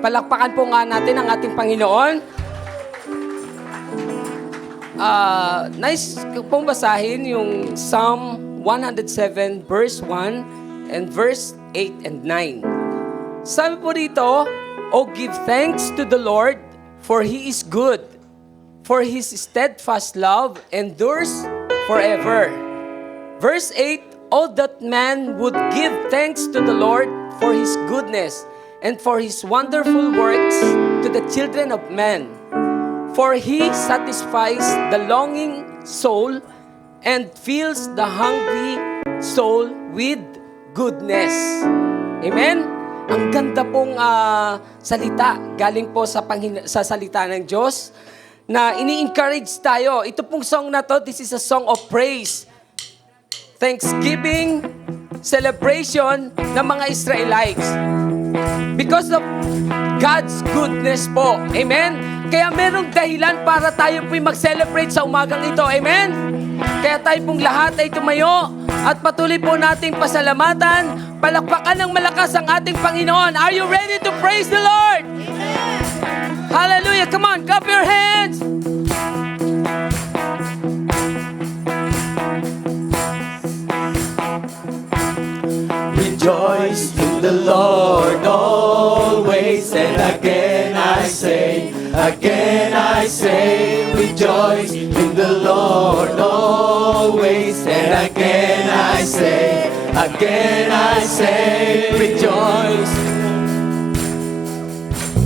Palakpakan po nga natin ang ating Panginoon. Nice pong basahin yung Psalm 107 verse 1 and verse 8 and 9. Sabi po dito, "Oh, give thanks to the Lord, for He is good, for His steadfast love endures forever." Verse 8, "Oh, that man would give thanks to the Lord for His goodness and for His wonderful works to the children of men. For He satisfies the longing soul and fills the hungry soul with goodness." Amen? Ang ganda pong salita galing po sa salita ng Diyos na ini-encourage tayo. Ito pong song na to, this is a song of praise. Thanksgiving, celebration ng mga Israelites. Because of God's goodness po. Amen? Kaya merong dahilan para tayo po'y mag-celebrate sa umagang ito. Amen? Kaya tayo pong lahat ay tumayo at patuloy po nating pasalamatan, palakpakan ng malakas ang ating Panginoon. Are you ready to praise the Lord? Amen. Hallelujah. Come on, clap your hands. Rejoice in the Lord always, and again I say, rejoice in the Lord always, and again I say, rejoice.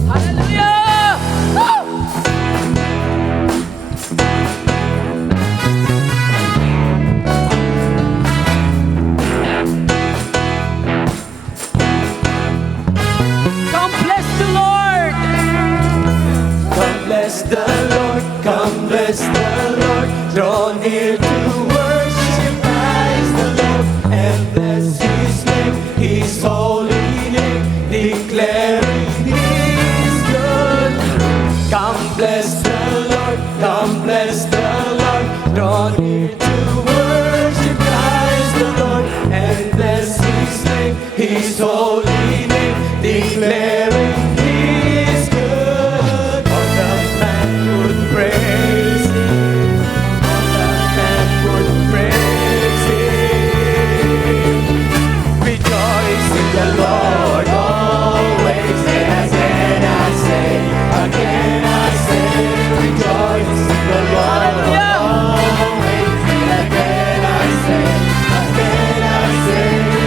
Hallelujah! Woo! Come bless the Lord! Come bless the Lord, come bless the Lord, draw near to worship, praise the Lord, and bless His name, His holy name, declaring He's good. Come bless the Lord, come bless the Lord, draw near to worship, praise the Lord, and bless His name, His holy name, declaring He's good. All the man would praise Him, all the man would praise Him. Rejoice in the Lord always, and again I say, rejoice in the Lord always, and again I say,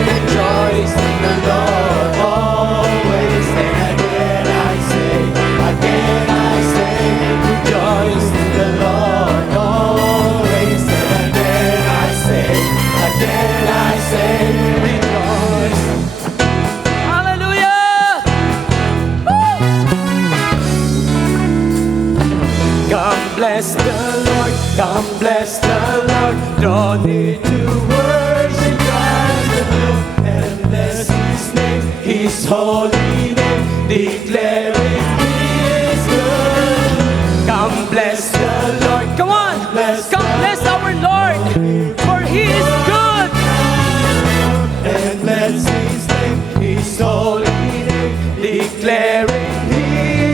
rejoice in the Lord always, and again I say, rejoice in the Lord always, and again I say, rejoice. Hallelujah! Woo! Come bless the Lord, come bless the Lord, draw near to worship Christ the Lord, and bless His name, His holy name, declaring He is good. Come bless the Lord, Come on! Come bless our Lord, for He is good! and bless His name, His holy name, declaring He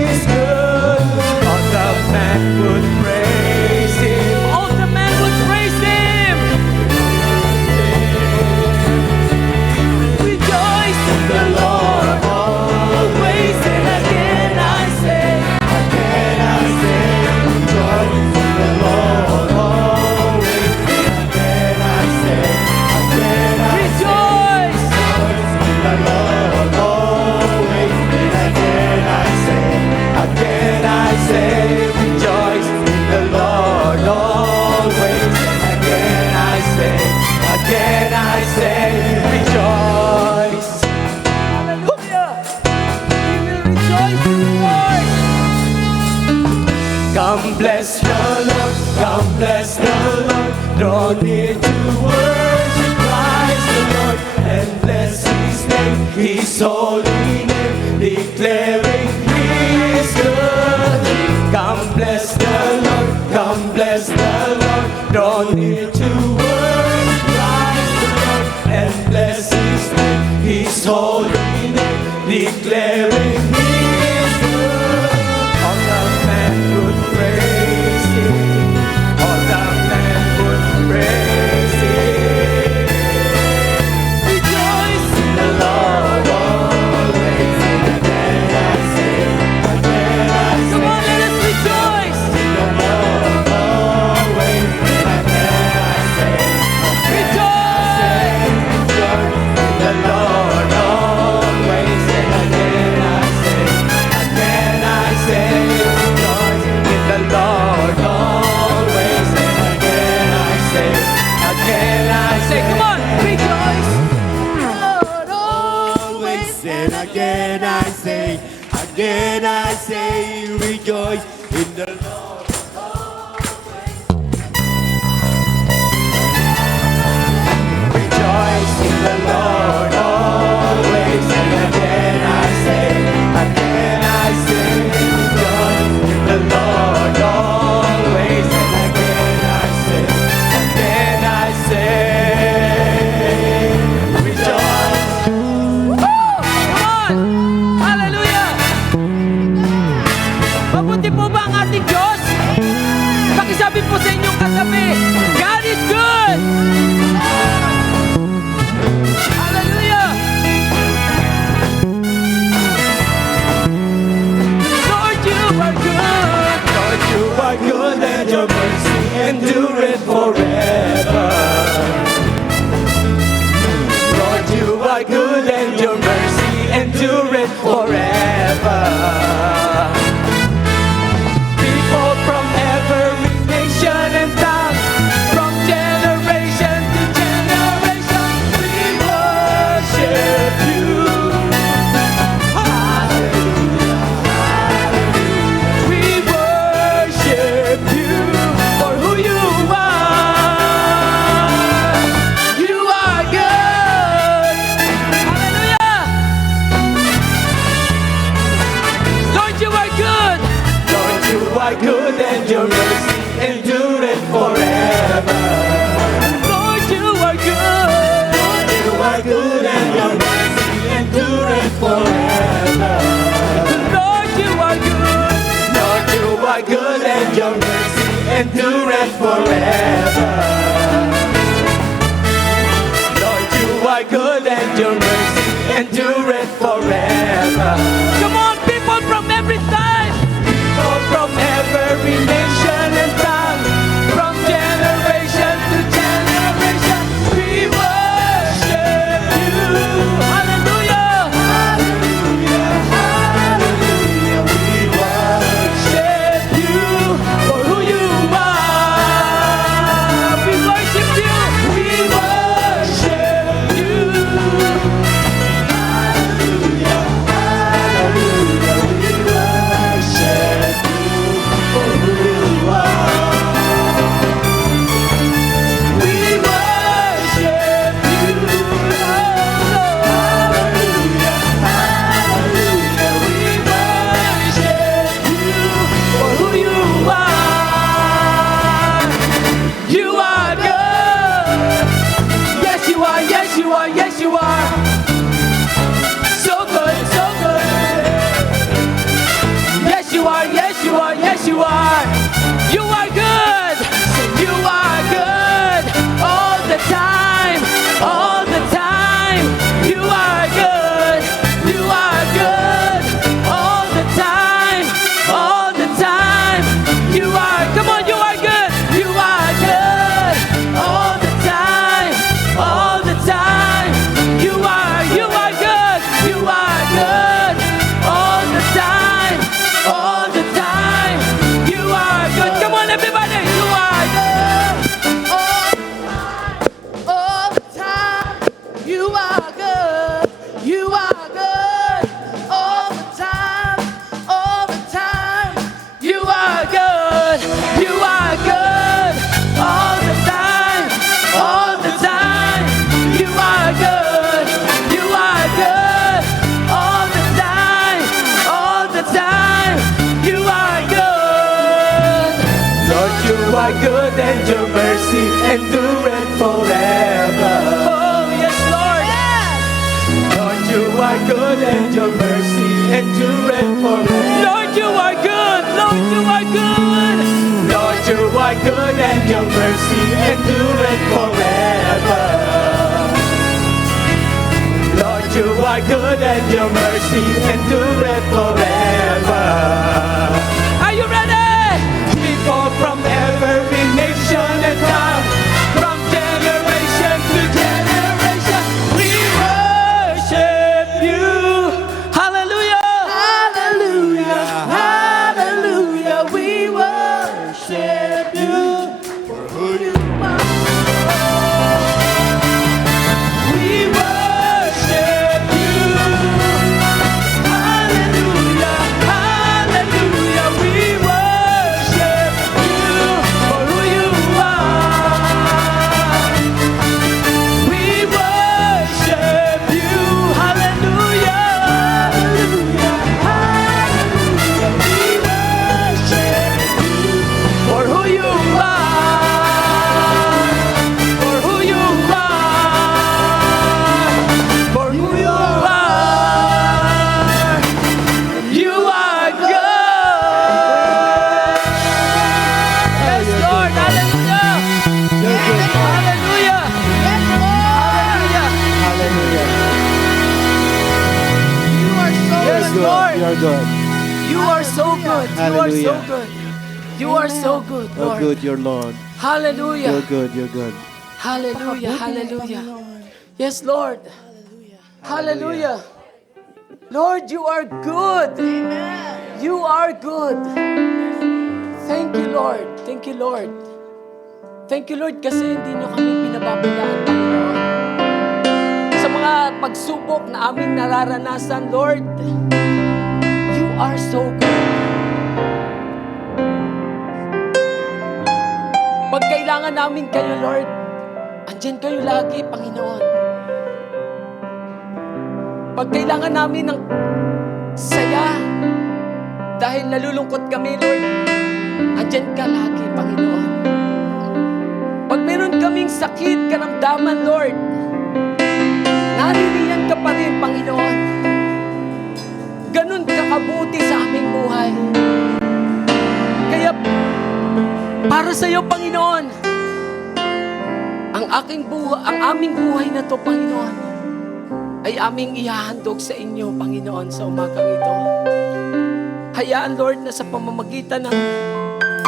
is good. All the man would praise Him. All the men would praise Him! Rejoice in The Lord always, and again I say, rejoice in the Lord always, and again I say, Rejoice! rejoice in the Lord always, and again I say, rejoice in the Lord always, and again I say, rejoice. Hallelujah! We will rejoice in the Lord! Come bless the Lord, come bless the Lord, draw near to worship Christ the Lord, and bless His name, His holy name, declaring He is good. Come bless the Lord, come bless the Lord, draw near to worship Christ the Lord, and bless His name, His holy name, declaring He is Again I say, rejoice in the Lord. Rejoice in the Lord always. And again I say, rejoice in the Lord always. And again I say, rejoice. Come on! Hallelujah! Mabuti po ba ang ating Diyos? Pakisabi po sa inyong katabi, God is good! Hallelujah! Lord, you are good! Lord, you are good and your mercy endureth forever. Lord, you are good and your mercy endureth forever. People from every nation and tongue, from generation to generation, we worship you. Hallelujah, hallelujah. We worship you for who you are. You are good. Hallelujah! Lord, you are good! Lord, you are good and your mercy endureth forever. Lord, you are good! Lord, you are good and your mercy endureth forever. Lord, you are good! Lord, you are good and your mercy endureth forever. Lord, you are good and your mercy endureth forever. Come on, people from every side! People from every nation and tongue, from generation to generation, we worship you. Hallelujah! Hallelujah, hallelujah, we worship you for who you are. We worship you! We worship you. Hallelujah, hallelujah, we worship you for who you are. We worship you, hallelujah, hallelujah, we worship you for who you are. You are good. Yes, you are. Yes, you are. Yes, you are. So good, so good. Yes, you are. Yes, you are. Yes, you are. You are good! You are good all the time. All the time. You are good. You are good all the time. All the time. You are. Come on, you are good. You are good all the time. All the time. You are. You are good. You are good all the time. All the time. You are good. Come on, everybody. You are good all the time. You are good. You are good all the time. All the time. You are good. You are good all the time. All the time. You are good. You are good all the time. All the time. You are good. Lord, you are good and your mercy endureth forever. Oh, yes, Lord! Lord, you are good and your mercy endureth forever. Lord, you are good! Lord, you are good! Lord, you are good and your mercy endureth forever. Lord, you are good and your mercy endureth forever. Are you ready? People from every nation and tongue, from generation to generation, we worship you. Hallelujah! Hallelujah, hallelujah, we worship you for who you are. We worship you. Hallelujah, are good. You are so good. You are so Hallelujah. good. You are so good, Oh, Lord. good, your Lord. Hallelujah. You're good, you're good. Hallelujah. Hallelujah. Yes, Lord. Hallelujah. Lord, you are good. You are good. Thank you, Lord. Thank you, Lord. Thank you, Lord, kasi hindi nyo kami pinababayaan, Panginoon. Sa mga pagsubok na aming nararanasan, Lord, you are so good. Pag kailangan namin kayo, Lord, andyan kayo lagi, Panginoon. Pag kailangan namin ng saya, dahil nalulungkot kami, Lord, andyan ka lagi, Panginoon. Pag meron kaming sakit, karamdaman, Lord, naririyan ka pa rin, Panginoon. Ganun ka kabuti sa aming buhay. Kaya, para sa iyo, Panginoon, ang aming buhay na to, Panginoon, ay aming ihahandog sa inyo, Panginoon, sa umagang ito. Hayaan, Lord, na sa pamamagitan ng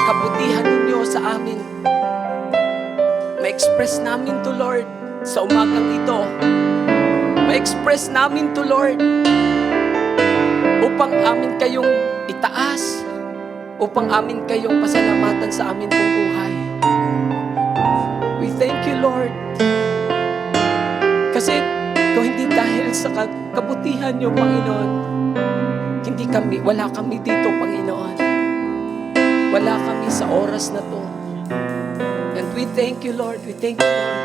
kabutihan ninyo sa amin, ma-express namin to, Lord, sa umagang ito. Ma-express namin to, Lord, upang amin kayong itaas, upang amin kayong pasalamatan sa amin pong buhay. We thank you, Lord. Kasi kung hindi dahil sa kabutihan niyo, Panginoon, wala kami dito, Panginoon. Wala kami sa oras na to. And we thank you, Lord. We thank you, Lord,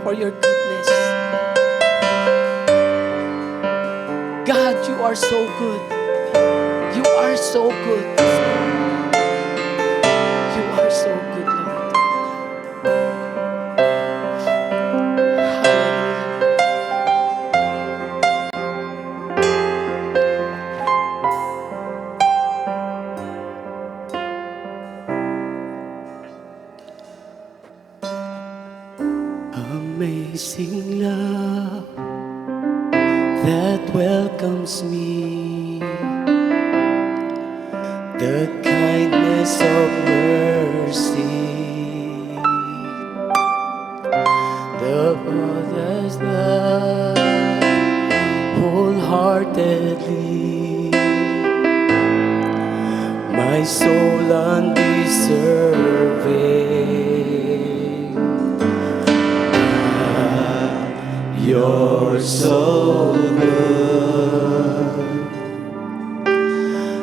for your goodness. God, you are so good. You are so good. You are so good, Lord. Amazing love that welcomes me, the kindness of mercy, the Father's love wholeheartedly, my soul undeserving. You're so good,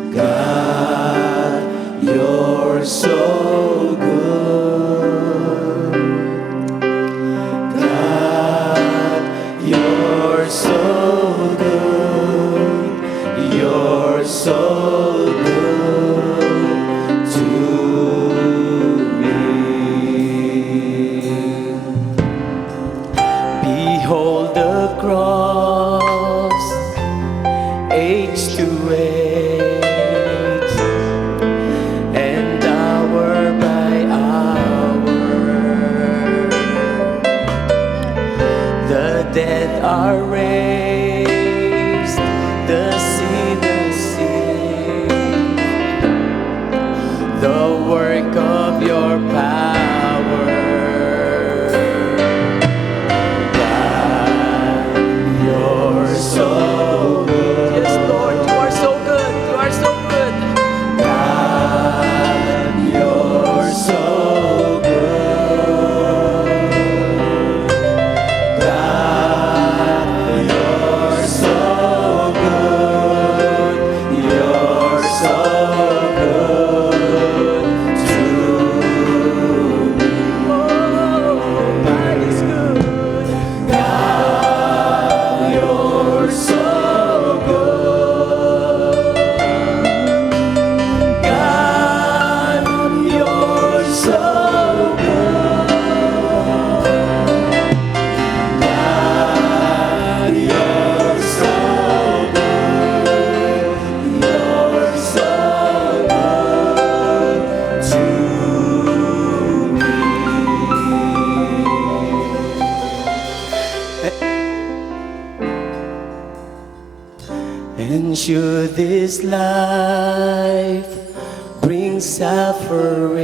God, you're so good, God, you're so good, you're so good to me. Behold the cross, age to age, and hour by hour, the dead are raised, the sinners sing, the work of your power. So good. Yes, Lord, you are so good. You are so good. God, you're so good. God, you're so good. You're so good to me. Oh, God is good. God, you're so And should this life bring suffering,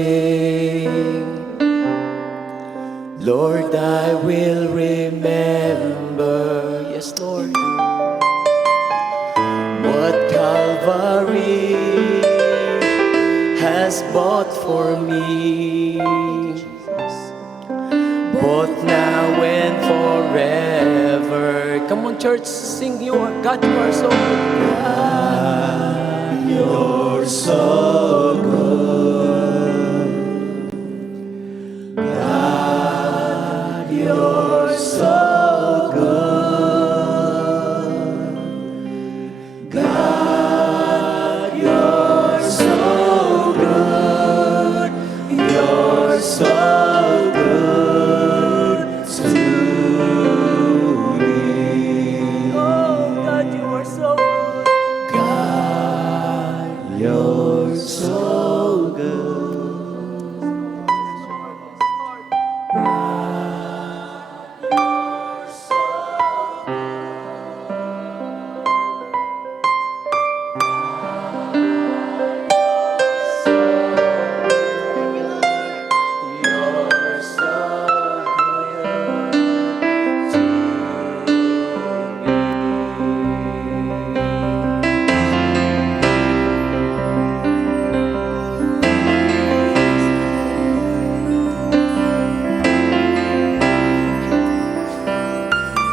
Lord, I will remember, yes, Lord, what Calvary has bought for me, both now and forever. Come on, church, sing you are God, you are so good. You're so good. God, you're so good. God, you're so good. You're so good to me. Oh, God, you are so good. God, you're so good. You're so good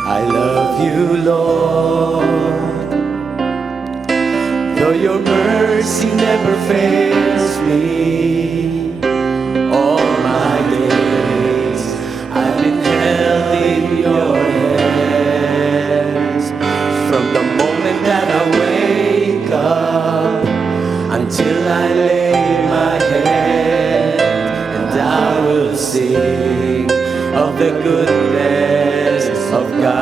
I love you, Lord, though your mercy never fails me. All my days I've been held in your hands. From the moment that I wake up until I lay my head, and I will sing of the goodness of God.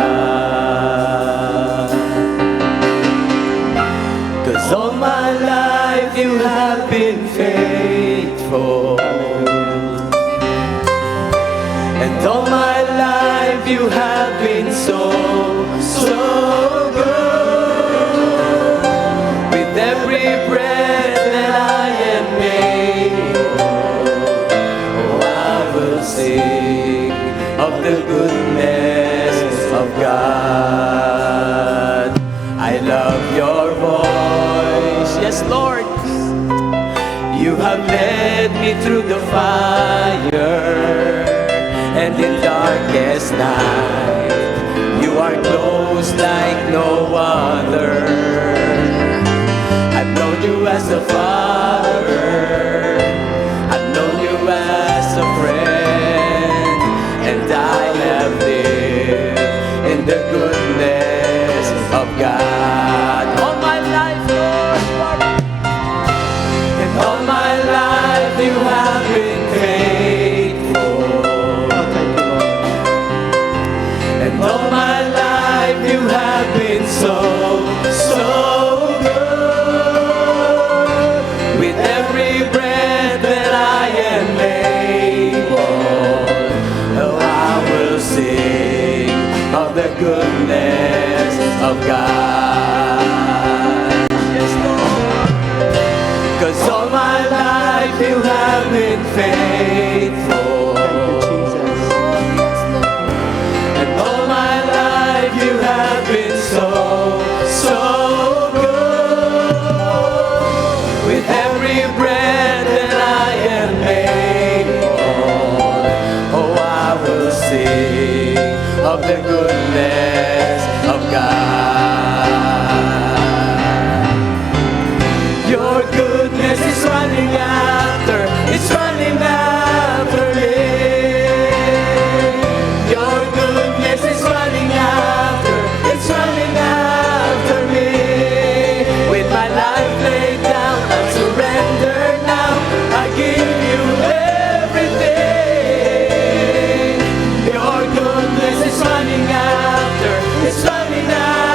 'Cause all my life you have been faithful, and all my life you have been so, so good. With every breath that I am able, oh, I will sing of the goodness of God. I love your voice, yes, Lord. You have led me through the fire, and in darkest night, you are close like no other. I've known you as a father, I've known you as a friend, and I have lived in the goodness of God. All my life, Lord, you are, and all my life you have been faithful. And all my life you have been so, so good. With every breath that I am able, oh, I will sing of the goodness of God. Yes, Lord. 'Cause all my life you have been faithful. And all my life you have been so, so good. With every breath that I am able, oh, I will sing of the goodness of God. Your goodness is running after, it's running after me. Your goodness is running after, it's running after me. With my life laid down, I surrender now. I give you everything. Your goodness is running after, it's running after.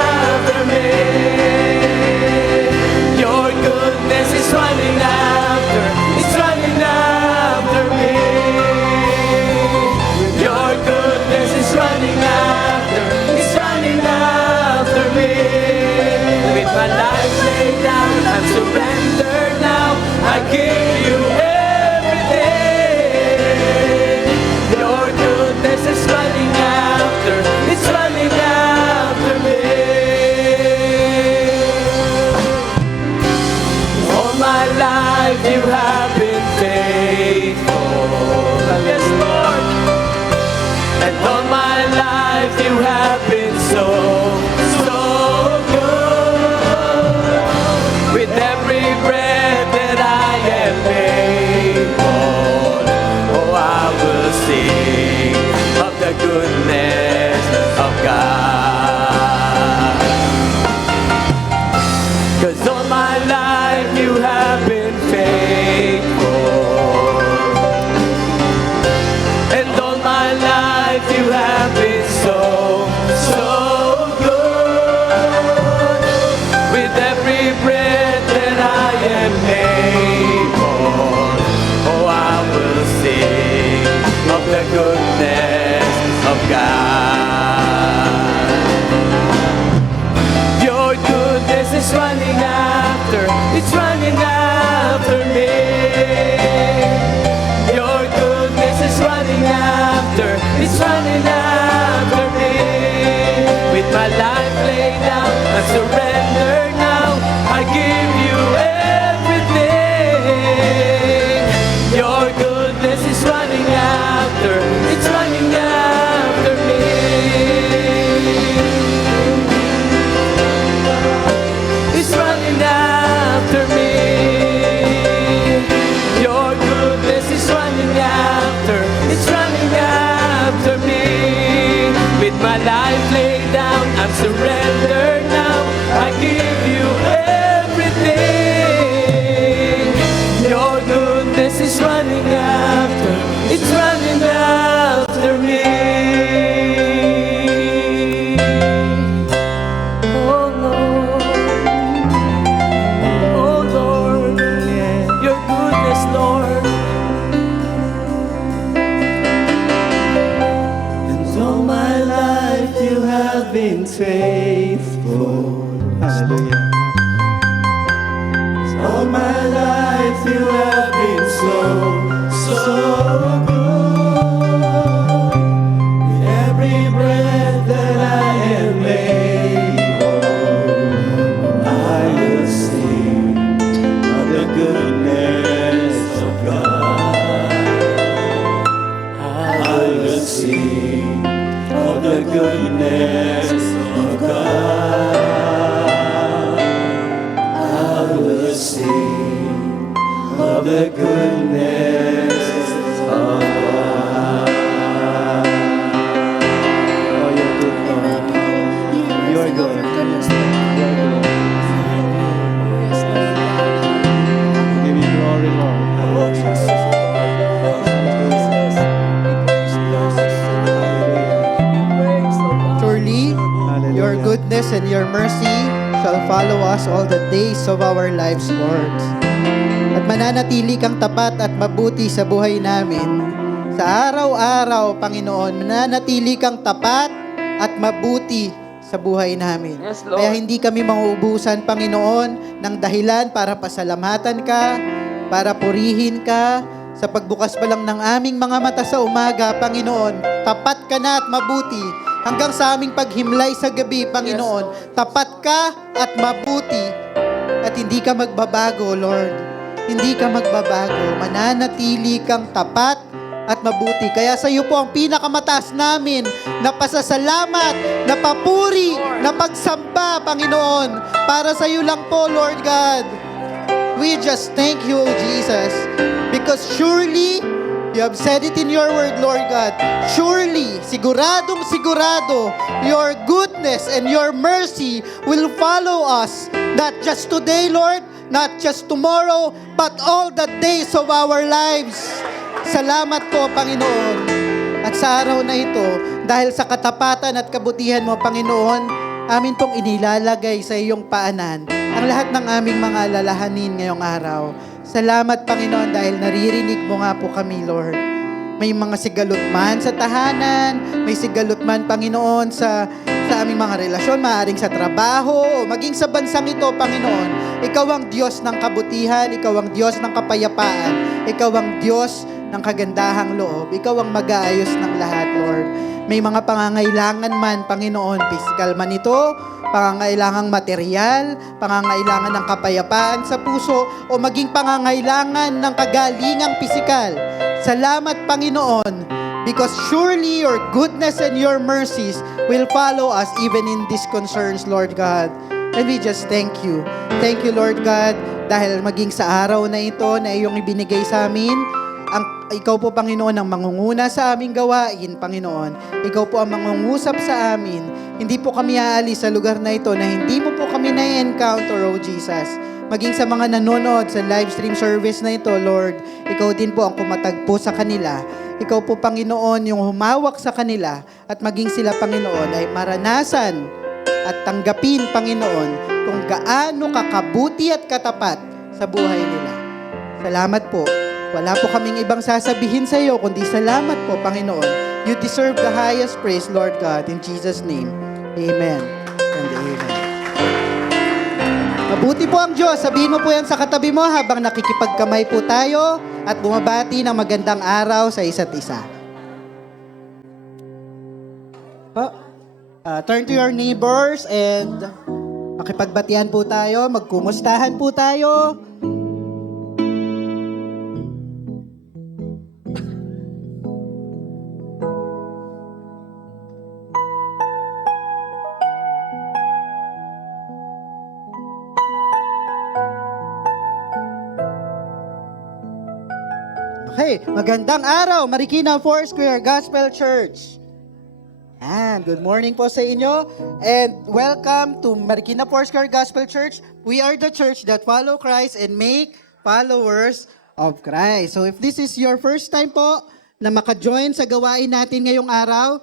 my life laid down, I surrender now. I give you everything. Your goodness is running after, it's running after me. It's running after me. Your goodness is running after, it's running after me. With my life laid down, I'm surrendered now. I give you everything. Your goodness is running after, it's running after me. Oh Lord, oh Lord, your goodness, Lord. And all my life you have been faithful. Hallelujah. All my life you have been so good. With every breath that I am able, I will sing of the goodness of God. I will sing of the goodness of God. I will sing of the goodness of God. Oh, you're good, Lord. You're good. You're good. Give you glory, Lord. Surely, your goodness and your mercy shall follow us all the days of our lives, Lord. At mananatili kang tapat at mabuti sa buhay namin. Sa araw-araw, Panginoon, mananatili kang tapat at mabuti sa buhay namin. Yes, Lord. Kaya hindi kami mauubusan, Panginoon, ng dahilan para pasalamatan ka, para purihin ka. Sa pagbukas pa lang ng aming mga mata sa umaga, Panginoon, tapat ka na at mabuti. Hanggang sa aming paghimlay sa gabi, Panginoon, tapat ka at mabuti. At hindi ka magbabago, Lord. Hindi ka magbabago. Mananatili kang tapat at mabuti. Kaya sa iyo po ang pinakamataas namin na pasasalamat, na papuri, na pagsamba, Panginoon. Para sa iyo lang po, Lord God. We just thank you, Jesus. Because surely, you have said it in your word, Lord God. Surely, siguradong sigurado, your goodness and your mercy will follow us. Not just today, Lord, not just tomorrow, but all the days of our lives. Salamat po, Panginoon. At sa araw na ito, dahil sa katapatan at kabutihan mo, Panginoon, amin pong inilalagay sa iyong paanan ang lahat ng aming mga alalahanin ngayong araw. Salamat, Panginoon, dahil naririnig mo nga po kami, Lord. May mga sigalot man sa tahanan, may sigalot man, Panginoon, sa aming mga relasyon, maaaring sa trabaho, o maging sa bansang ito, Panginoon. Ikaw ang Diyos ng kabutihan, Ikaw ang Diyos ng kapayapaan, Ikaw ang Diyos ng kagandahang loob, Ikaw ang mag-aayos ng lahat, Lord. May mga pangangailangan man, Panginoon, physical man ito, pangangailangang material, pangangailangan ng kapayapaan sa puso, o maging pangangailangan ng kagalingang pisikal. Salamat, Panginoon, because surely your goodness and your mercies will follow us even in these concerns, Lord God. And we just thank you. Thank you, Lord God, dahil maging sa araw na ito na iyong ibinigay sa amin, ikaw po, Panginoon, ang mangunguna sa aming gawain, Panginoon. Ikaw po ang mangungusap sa amin. Hindi po kami aalis sa lugar na ito na hindi mo po kami na-encounter, oh Jesus. Maging sa mga nanonood sa live stream service na ito, Lord, ikaw din po ang kumatagpo sa kanila. Ikaw po, Panginoon, yung humawak sa kanila at maging sila, Panginoon, ay maranasan at tanggapin, Panginoon, kung gaano kakabuti at katapat sa buhay nila. Salamat po. Wala po kaming ibang sasabihin sa iyo, kundi salamat po, Panginoon. You deserve the highest praise, Lord God. In Jesus' name, amen and amen. Mabuti po ang Diyos. Sabihin mo po yan sa katabi mo habang nakikipagkamay po tayo at bumabati ng magandang araw sa isa't isa. Turn to your neighbors and makipagbatian po tayo, magkumustahan po tayo. Okay, magandang araw, Marikina Foursquare Gospel Church. Good morning po sa inyo and welcome to Marikina Foursquare Gospel Church. We are the church that follow Christ and make followers of Christ. So if this is your first time po na maka-join sa gawain natin ngayong araw,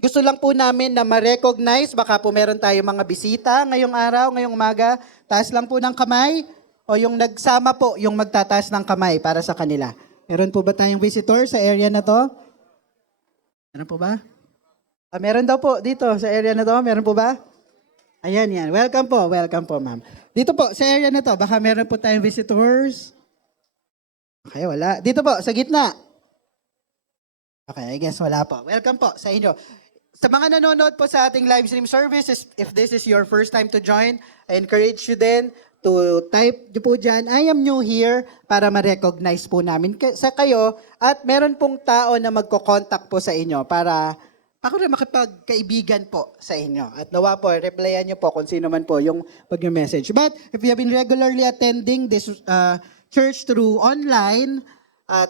gusto lang po namin na ma-recognize, baka po meron tayo mga bisita ngayong araw, ngayong umaga, taas lang po ng kamay o yung nagsama po yung magtataas ng kamay para sa kanila. Meron po ba tayong visitor sa area na to? Meron po ba? Meron daw po dito sa area na to. Meron po ba? Ayan, yan. Welcome po, ma'am. Dito po, sa area na to, baka meron po tayong visitors. Okay, wala. Dito po, sa gitna. Okay, I guess wala po. Welcome po sa inyo. Sa mga nanonood po sa ating live stream service, if this is your first time to join, I encourage you then to type nyo po dyan, I am new here, para ma-recognize po namin sa kayo at meron pong tao na magko-contact po sa inyo para ako na makipagkaibigan po sa inyo. At nawa po, replyan nyo po kung sino man po yung pag-message. But if you have been regularly attending this church through online,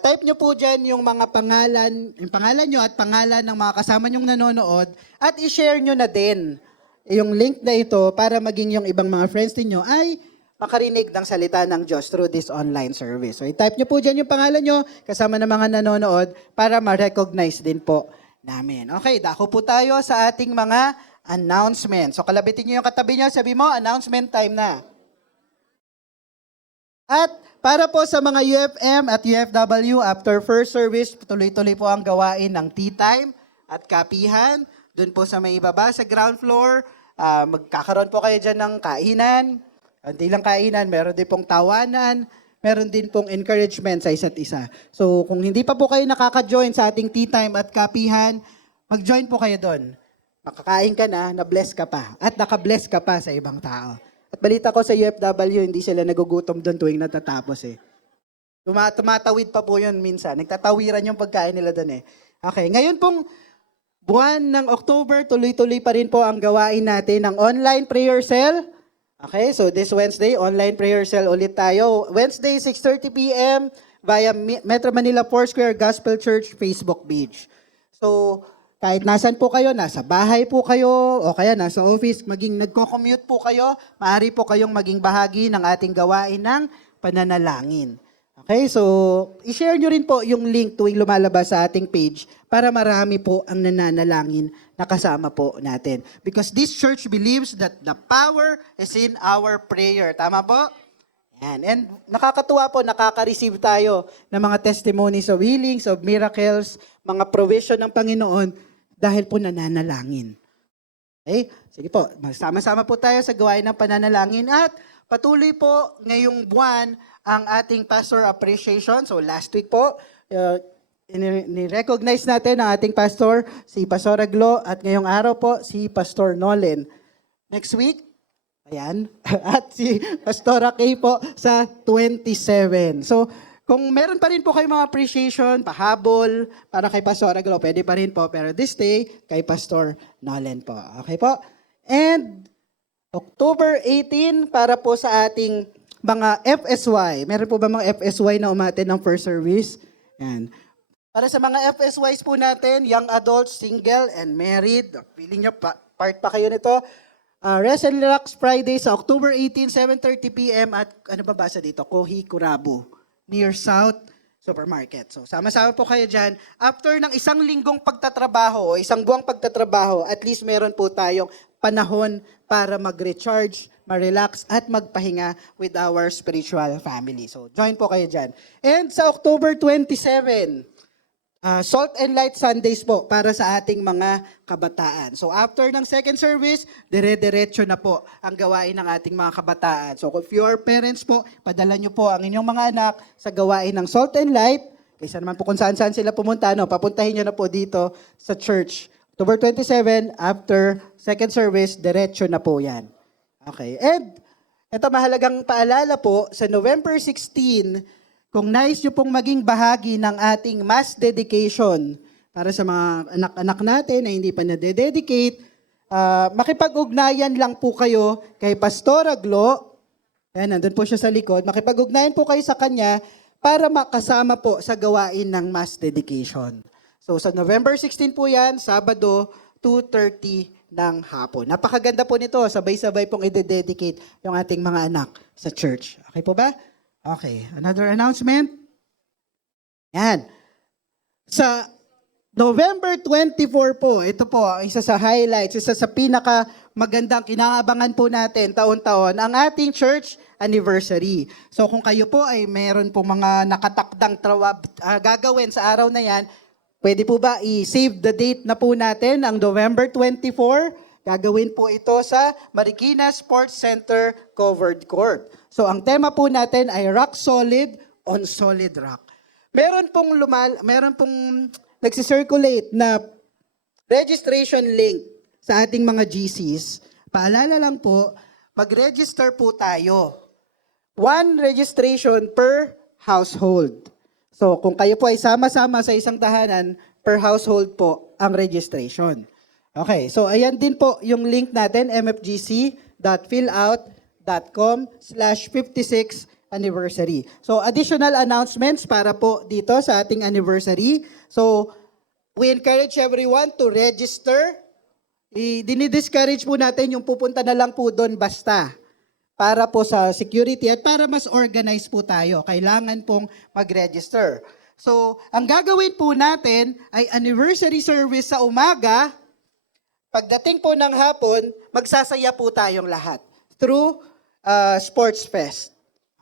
type nyo po dyan yung mga pangalan, yung pangalan nyo at pangalan ng mga kasama nyong nanonood at i-share nyo na din yung link na ito para maging yung ibang mga friends ninyo ay makarinig ng salita ng Diyos through this online service. So, i-type nyo po dyan yung pangalan nyo kasama ng mga nanonood para ma-recognize din po namin. Okay, dako po tayo sa ating mga announcements. So, kalabitin nyo yung katabi nyo. Sabi mo, announcement time na. At para po sa mga UFM at UFW, after first service, tuloy-tuloy po ang gawain ng tea time at kapihan. Doon po sa may ibaba, sa ground floor, magkakaroon po kayo dyan ng kainan. Hindi lang kainan, meron din pong tawanan, meron din pong encouragement sa isa't isa. So kung hindi pa po kayo nakaka-join sa ating tea time at kapihan, mag-join po kayo doon. Makakain ka na-bless ka pa, at naka-bless ka pa sa ibang tao. At balita ko sa UFW, hindi sila nagugutom doon tuwing natatapos eh. Tumatawid pa po yun minsan. Nagtatawiran yung pagkain nila doon eh. Okay, ngayon pong buwan ng October, tuloy-tuloy pa rin po ang gawain natin ng online prayer cell. Okay, so this Wednesday, online prayer cell ulit tayo. Wednesday, 6:30 p.m. via Metro Manila Foursquare Gospel Church Facebook page. So, kahit nasan po kayo, nasa bahay po kayo, o kaya nasa office, maging nagko-commute po kayo, maaari po kayong maging bahagi ng ating gawain ng pananalangin. Okay, so i-share nyo rin po yung link tuwing lumalabas sa ating page para marami po ang nananalangin na kasama po natin. Because this church believes that the power is in our prayer. Tama po? Yan. And nakakatuwa po, nakaka-receive tayo ng mga testimonies of healings, of miracles, mga provision ng Panginoon dahil po nananalangin. Okay? Sige po, magsama-sama po tayo sa gawain ng pananalangin at patuloy po ngayong buwan ang ating pastor appreciation. So last week po, ni-recognize natin ang ating pastor, si Pastor Aglo, at ngayong araw po, si Pastor Nolen. Next week, ayan, at si Pastor Kay po sa 27. So, kung meron pa rin po kayo mga appreciation, pahabol, para kay Pastor Aglo, pwede pa rin po. Pero this day, kay Pastor Nolen po. Okay po? And October 18, para po sa ating mga FSY. Meron po ba mga FSY na umattend ng first service? Yan. Para sa mga FSYs po natin, young adults, single, and married, feeling nyo, part pa kayo nito. Rest and Relax Friday sa October 18, 7:30 p.m. at ano ba basa dito? Kohi Kurabu, near South Supermarket. So, sama-sama po kayo dyan. After ng isang linggong pagtatrabaho o isang buwang pagtatrabaho, at least meron po tayong panahon para mag-recharge, ma-relax, at magpahinga with our spiritual family. So, join po kayo dyan. And sa October 27, Salt and Light Sundays po para sa ating mga kabataan. So after ng second service, dire-diretso na po ang gawain ng ating mga kabataan. So if you are parents po, padala nyo po ang inyong mga anak sa gawain ng Salt and Light. Kaysa naman po kung saan-saan sila pumunta, papuntahin nyo na po dito sa church October 27, after second service, diretso na po yan. Okay. And ito mahalagang paalala po, sa November 16, kung nais nyo pong maging bahagi ng ating mass dedication para sa mga anak-anak natin na hindi pa na-dedicate, makipag-ugnayan lang po kayo kay Pastora Glo. Ayan, nandun po siya sa likod. Makipag-ugnayan po kayo sa kanya para makasama po sa gawain ng mass dedication. So sa November 16 po yan, Sabado, 2:30 ng hapon. Napakaganda po nito, sabay-sabay pong i-dedicate yung ating mga anak sa church. Okay po ba? Okay, another announcement. Yan. Sa November 24 po, ito po, isa sa highlights, isa sa pinaka magandang kinaabangan po natin taon-taon, ang ating church anniversary. So kung kayo po ay meron po mga nakatakdang gagawin sa araw na yan, pwede po ba i-save the date na po natin, ang November 24? Gagawin po ito sa Marikina Sports Center Covered Court. So ang tema po natin ay Rock Solid on Solid Rock. Meron pong nagsisirculate na registration link sa ating mga GCs. Paalala lang po, mag-register po tayo. 1 registration per household. So kung kayo po ay sama-sama sa isang tahanan, per household po ang registration. Okay, so ayan din po yung link natin, mfgc.fill.out.com/56 anniversary. So additional announcements para po dito sa ating anniversary. So we encourage everyone to register. Dinidiscourage po natin yung pupunta na lang po doon basta para po sa security at para mas organized po tayo. Kailangan pong mag-register. So ang gagawin po natin ay anniversary service sa umaga. Pagdating po ng hapon, magsasaya po tayong lahat through Sports Fest.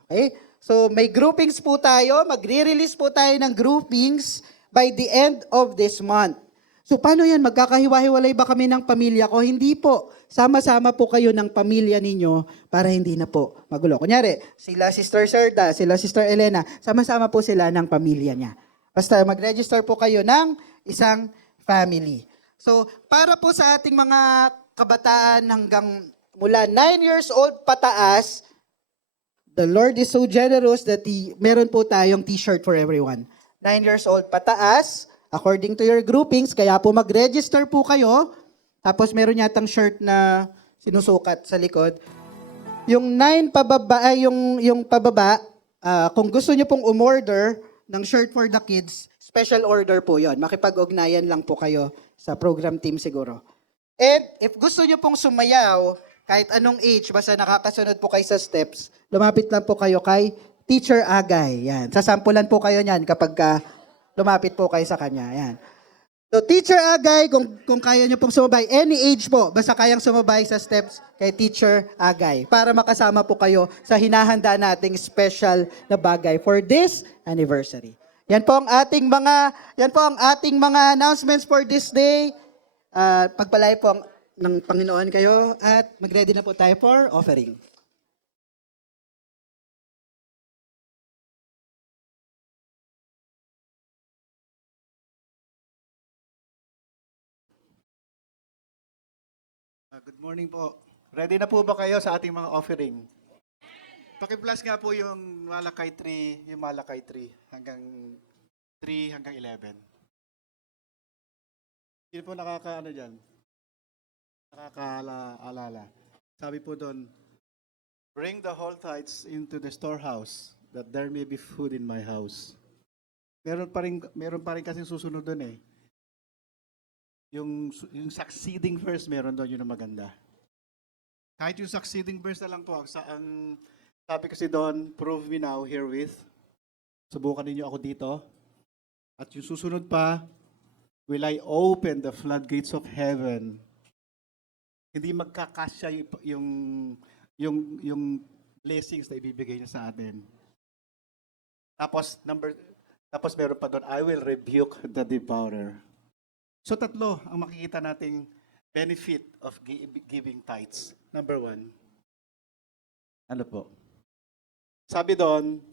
Okay? So may groupings po tayo, magre-release po tayo ng groupings by the end of this month. So paano yan? Magkakahiwa-hiwalay ba kami ng pamilya ko? Hindi po. Sama-sama po kayo ng pamilya ninyo para hindi na po magulo. Kunyari, sila Sister Serda, sila Sister Elena, sama-sama po sila ng pamilya niya. Basta mag-register po kayo ng isang family. So, para po sa ating mga kabataan hanggang mula 9 years old pataas, the Lord is so generous that meron po tayong t-shirt for everyone. 9 years old pataas, according to your groupings, kaya po mag-register po kayo. Tapos meron yatang shirt na sinusukat sa likod. Yung 9 pababa, yung pababa, kung gusto nyo pong umorder ng shirt for the kids, special order po yon. Makipag-ugnayan lang po kayo sa program team siguro. And if gusto nyo pong sumayaw, kahit anong age, basta nakakasunod po kayo sa steps, lumapit lang po kayo kay Teacher Agay. Yan. Sasampulan po kayo niyan kapag lumapit po kayo sa kanya. Yan. So, Teacher Agay, kung kaya nyo pong sumabay, any age po, basta kayang sumabay sa steps kay Teacher Agay para makasama po kayo sa hinahanda nating special na bagay for this anniversary. Yan po ang ating mga announcements for this day. Pagpalay po ng Panginoon kayo at mag-ready na po tayo for offering. Good morning po. Ready na po ba kayo sa ating mga offering? Paki-plus nga po yung Malakay 3 hanggang 11. Sino po nakakaano diyan? Nakakaalala. Sabi po doon, bring the whole tithes into the storehouse that there may be food in my house. Meron pa rin kasing susunod doon eh. Yung succeeding verse meron doon, yun ang maganda. Kahit yung succeeding verse na lang po, ang sabi kasi doon, prove me now herewith. Subukan ninyo ako dito. At yung susunod pa, will I open the floodgates of heaven. Hindi magkakasya yung blessings na ibibigay niya sa atin. Tapos meron pa doon, I will rebuke the devourer. So tatlo ang makikita nating benefit of giving tithes. Number 1, ano po? Sabi doon,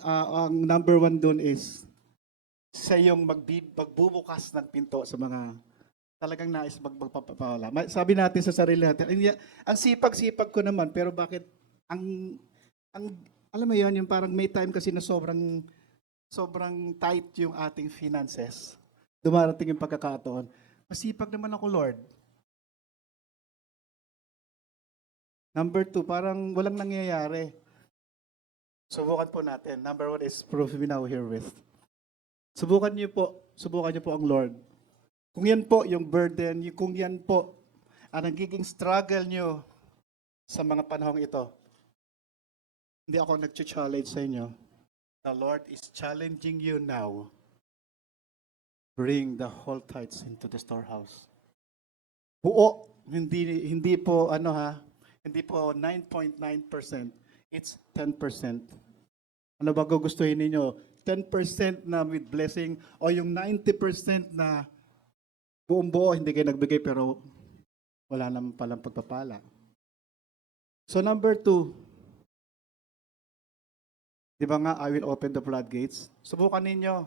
ang number 1 doon is siya yung magbubukas ng pinto sa mga talagang nais magpapawala. Sabi natin sa sarili natin, ang sipag-sipag ko naman, pero bakit ang alam mo yon, yung parang may time kasi na sobrang tight yung ating finances. Dumarating yung pagkakataon. Masipag naman ako, Lord. Number 2, parang walang nangyayari. Subukan po natin. Number 1 is prove me now herewith. Subukan niyo po ang Lord. Kung yan po yung burden, kung yan po ang nagiging struggle niyo sa mga panahong ito, hindi ako nag-challenge sa inyo. The Lord is challenging you now. Bring the whole tithes into the storehouse. Buo, hindi po hindi po 9.9%, it's 10%. Ano ba gugustuhin ninyo? 10% na with blessing o yung 90% na buong buo, hindi kayo nagbigay pero wala naman palang pagpapala. So number 2, di ba nga, I will open the floodgates? Subukan ninyo.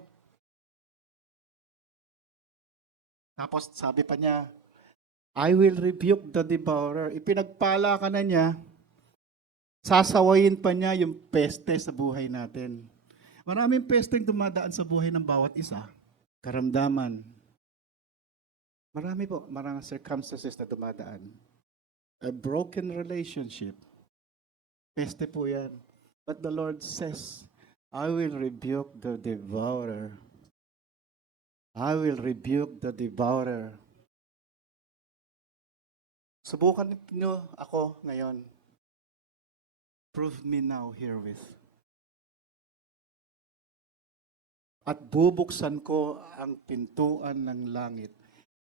Tapos sabi pa niya, I will rebuke the devourer. Ipinagpala ka na niya, sasawayin pa niya yung peste sa buhay natin. Maraming pesteng dumadaan sa buhay ng bawat isa. Karamdaman. Maraming circumstances na dumadaan. A broken relationship. Peste po yan. But the Lord says, I will rebuke the devourer. I will rebuke the devourer. Subukan niyo ako ngayon. Prove me now herewith. At bubuksan ko ang pintuan ng langit.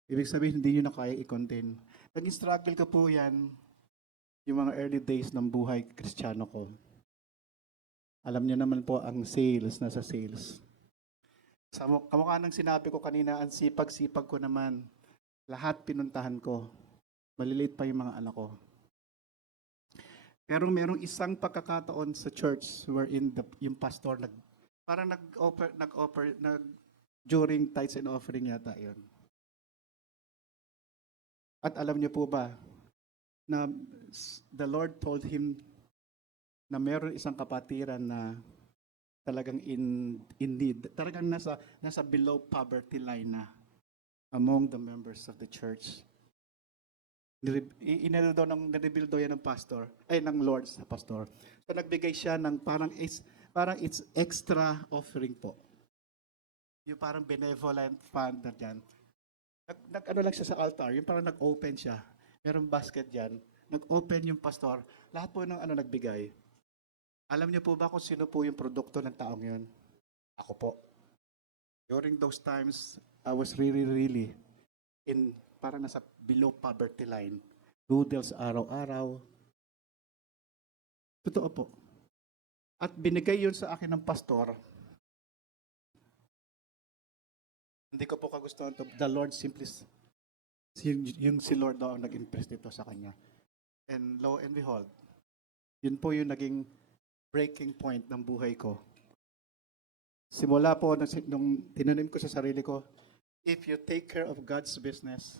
Ibig sabihin, hindi nyo na kaya i-contain. Naging struggle ko po yan yung mga early days ng buhay kristyano ko. Alam niyo naman po ang sales, nasa sales. Kamukha ng sinabi ko kanina, ang sipag-sipag ko naman. Lahat pinuntahan ko. Maliliit pa yung mga anak ko. Pero merong isang pagkakataon sa church wherein yung pastor parang nag-offer during tithes and offering yata yun. At alam niyo po ba na the Lord told him na meron isang kapatiran na talagang in need, talagang nasa below poverty line na among the members of the church. Nirebuild daw yan ng Lord sa pastor. So nagbigay siya ng parang it's extra offering po. Yung parang benevolent fund na dyan. Nag-ano lang siya sa altar, yung parang nag-open siya. Merong basket dyan. Nag-open yung pastor. Lahat po ng nagbigay. Alam niyo po ba kung sino po yung produkto ng taong yun? Ako po. During those times, I was really parang nasa below poverty line. Noodles araw-araw. Totoo po. At binigay yun sa akin ng pastor. Hindi ko po kagustuhan to. The Lord simply, yung si Lord daw ang nag-impress dito sa kanya. And lo and behold, yun po yung naging breaking point ng buhay ko. Simula po, nung tinanim ko sa sarili ko, if you take care of God's business,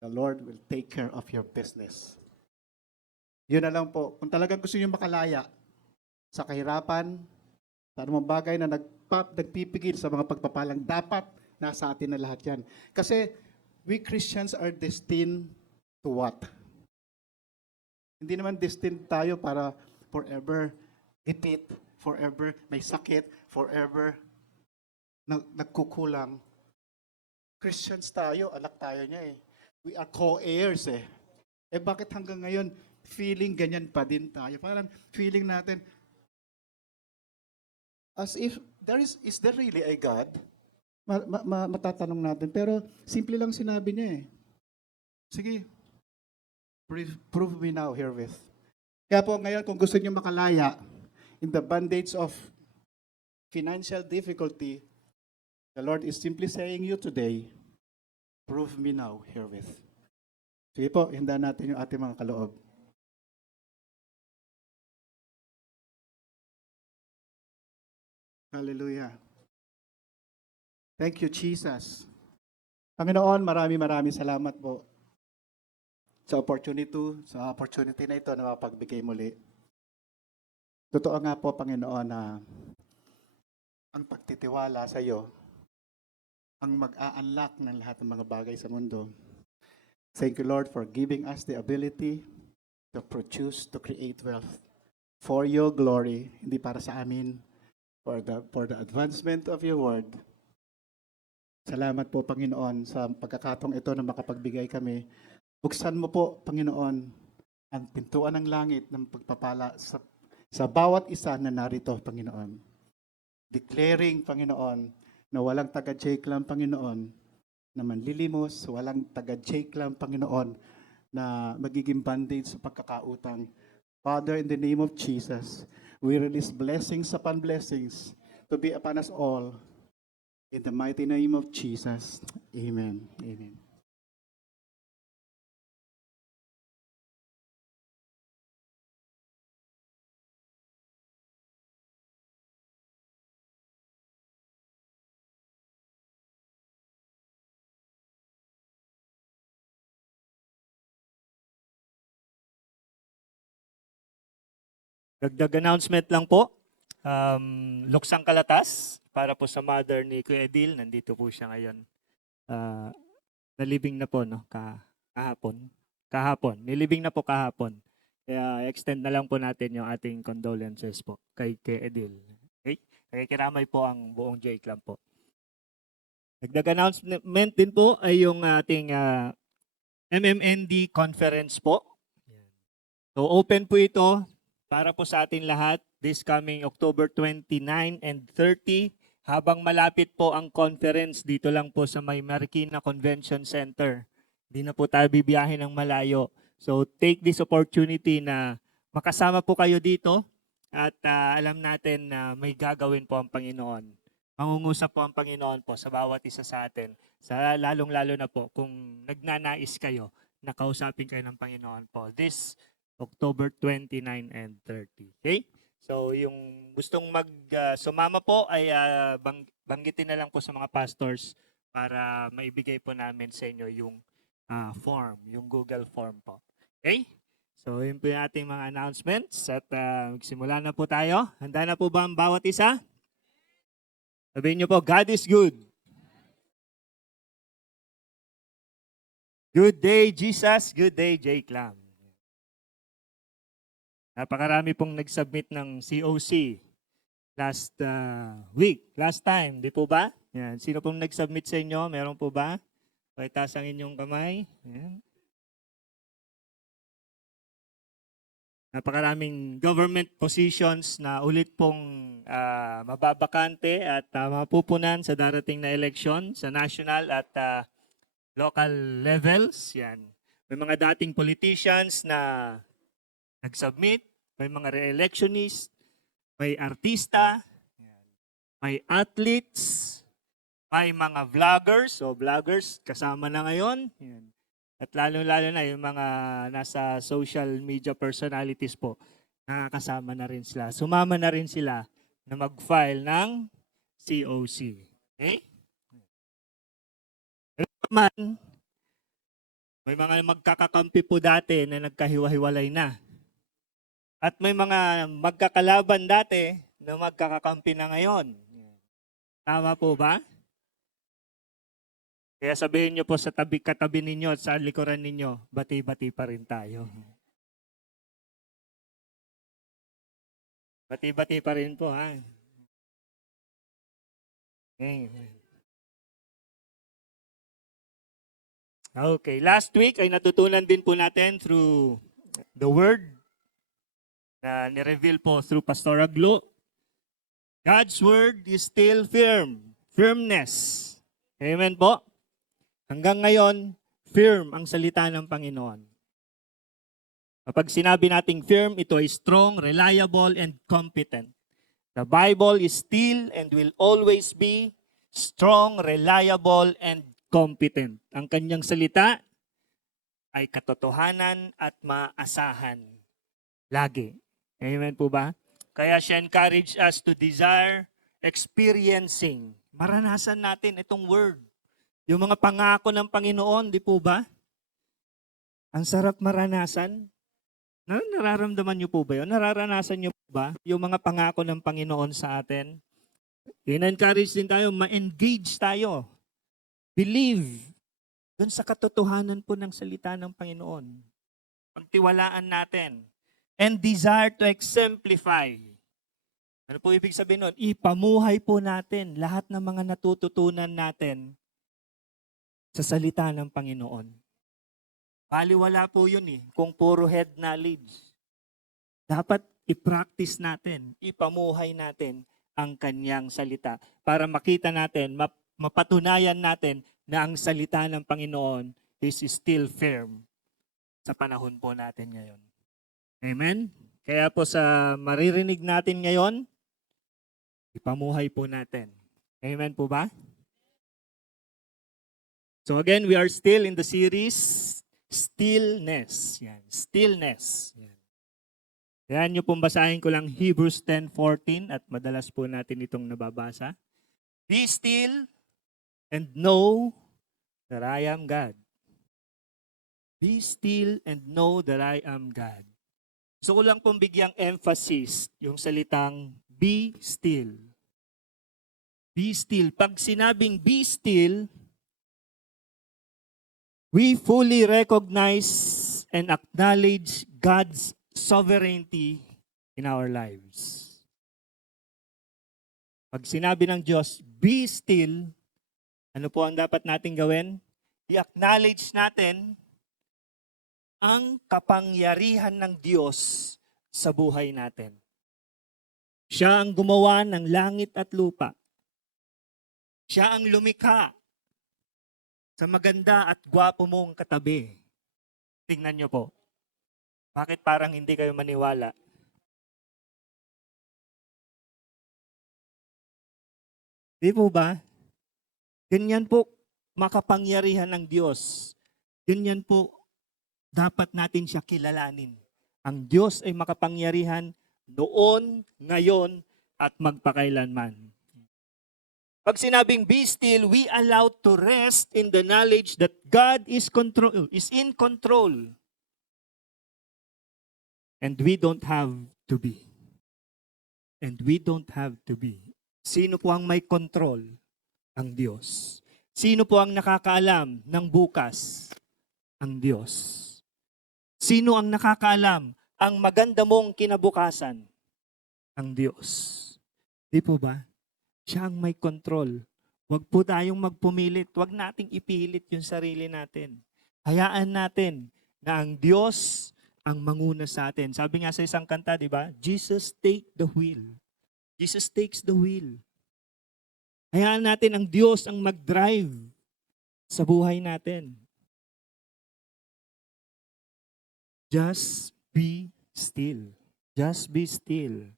the Lord will take care of your business. Yun na lang po. Kung talagang gusto niyo makalaya sa kahirapan, sa anumang bagay na nagpipigil sa mga pagpapalang, dapat nasa atin na lahat yan. Kasi we Christians are destined to what? Hindi naman destined tayo para forever repeat, forever may sakit, forever nagkukulang. Christians tayo, anak tayo niya eh. We are co-heirs eh. Eh bakit hanggang ngayon, feeling ganyan pa din tayo? Parang feeling natin, as if, is there really a God? Matatanong natin. Pero simple lang sinabi niya eh. Sige, prove me now herewith. Kaya po ngayon, kung gusto niyo makalaya in the bondage of financial difficulty, the Lord is simply saying you today, prove me now herewith. Sige po, hinda natin yung ating mga kaloob. Hallelujah. Thank you, Jesus. Panginoon, marami salamat po sa opportunity na ito na mapagbigay muli. Totoo nga po, Panginoon, na ang pagtitiwala sa iyo ang mag-a-unlock ng lahat ng mga bagay sa mundo. Thank you, Lord, for giving us the ability to produce, to create wealth for your glory, hindi para sa amin, for the advancement of your word. Salamat po, Panginoon, sa pagkakataong ito na makapagbigay kami. Buksan mo po, Panginoon, ang pintuan ng langit ng pagpapala sa bawat isa na narito, Panginoon. Declaring, Panginoon, na walang taga-Jake lang, Panginoon, na manlilimos, walang taga-Jake lang, Panginoon, na magiging bandage sa pagkakautang. Father, in the name of Jesus, we release blessings upon blessings to be upon us all. In the mighty name of Jesus. Amen. Amen. Dagdag announcement lang po. Luksang Kalatas, para po sa mother ni Kuya Edil, nandito po siya ngayon. Nalibing na po, no? Kahapon. Nilibing na po kahapon. Kaya extend na lang po natin yung ating condolences po kay Edil. Okay? Nakikiramay po ang buong J-Club po. Dagdag announcement din po ay yung ating MMND conference po. So open po ito para po sa atin lahat this coming October 29 and 30. Habang malapit po ang conference dito lang po sa may Marikina Convention Center. Hindi na po tayo bibiyahe ng malayo. So take this opportunity na makasama po kayo dito at alam natin na may gagawin po ang Panginoon. Mangungusap po ang Panginoon po sa bawat isa sa atin. Lalong-lalo na po kung nagnanais kayo na kausapin kayo ng Panginoon po. This October 29 and 30. Okay? So yung gustong sumama po ay banggitin na lang po sa mga pastors para maibigay po namin sa inyo yung form, yung Google form po. Okay? So yun po yung ating mga announcements at magsimula na po tayo. Handa na po ba ang bawat isa? Sabihin niyo po, God is good. Good day, Jesus. Good day, Jake Lam. Napakarami pong nag-submit ng COC last time, di po ba? Yan. Sino pong nag-submit sa inyo? Meron po ba? Pakitaas ang inyong kamay. Yan. Napakaraming government positions na ulit pong mababakante at mapupunan sa darating na eleksyon sa national at local levels. Yan. May mga dating politicians na nag-submit, may mga re-electionist, may artista, may athletes, may mga vloggers. So vloggers kasama na ngayon. Yan. At lalo-lalo na yung mga nasa social media personalities po, nakakasama na rin sila. Sumama na rin sila na mag-file ng COC. Okay? Naman, may mga magkakakampi po dati na nagkahiwa-hiwalay na. At may mga magkakalaban dati na magkakakampi na ngayon. Tama po ba? Kaya sabihin niyo po sa katabi ninyo at sa likuran ninyo, bati-bati pa rin tayo. Bati-bati pa rin po, ha? Okay, last week ay natutunan din po natin through the Word na ni-reveal po through Pastor Aglo. God's Word is still firm. Firmness. Amen po? Hanggang ngayon, firm ang salita ng Panginoon. Kapag sinabi nating firm, ito ay strong, reliable, and competent. The Bible is still and will always be strong, reliable, and competent. Ang kanyang salita ay katotohanan at maasahan. Lagi. Amen po ba? Kaya siya encourage us to desire experiencing maranasan natin itong word. Yung mga pangako ng Panginoon, di po ba? Ang sarap maranasan. Nararamdaman niyo po ba yun? Nararanasan niyo po ba yung mga pangako ng Panginoon sa atin? In-encourage din tayo, ma-engage tayo. Believe dun sa katotohanan po ng salita ng Panginoon. Pagtiwalaan natin. And desire to exemplify. Ano po ibig sabihin nun? Ipamuhay po natin lahat ng mga natututunan natin sa salita ng Panginoon. Baliwala po yun kung puro head knowledge. Dapat i-practice natin, ipamuhay natin ang kanyang salita para makita natin, mapatunayan natin na ang salita ng Panginoon is still firm sa panahon po natin ngayon. Amen? Kaya po sa maririnig natin ngayon, ipamuhay po natin. Amen po ba? So again, we are still in the series, Stillness. Yan, stillness. Yan. Yan yung pong basahin ko lang Hebrews 10:14 at madalas po natin itong nababasa. Be still and know that I am God. Be still and know that I am God. Gusto ko lang pong bigyang emphasis yung salitang be still. Be still. Pag sinabing be still, we fully recognize and acknowledge God's sovereignty in our lives. Pag sinabi ng Diyos, be still, ano po ang dapat natin gawin? I-acknowledge natin ang kapangyarihan ng Diyos sa buhay natin. Siya ang gumawa ng langit at lupa. Siya ang lumikha sa maganda at gwapo mong katabi. Tingnan niyo po. Bakit parang hindi kayo maniwala? Di po ba? Ganyan po makapangyarihan ng Diyos. Ganyan po dapat natin siya kilalanin. Ang Diyos ay makapangyarihan noon, ngayon, at magpakailanman. Pag sinabing be still, we allow to rest in the knowledge that God is in control. And we don't have to be. And we don't have to be. Sino po ang may control? Ang Diyos. Sino po ang nakakaalam ng bukas? Ang Diyos. Sino ang nakakaalam ang maganda mong kinabukasan? Ang Diyos. Di po ba? Siya ang may control. Huwag po tayong magpumilit. Huwag nating ipilit yung sarili natin. Hayaan natin na ang Diyos ang manguna sa atin. Sabi nga sa isang kanta, di ba? Jesus take the wheel. Jesus takes the wheel. Hayaan natin ang Diyos ang mag-drive sa buhay natin. Just be still. Just be still.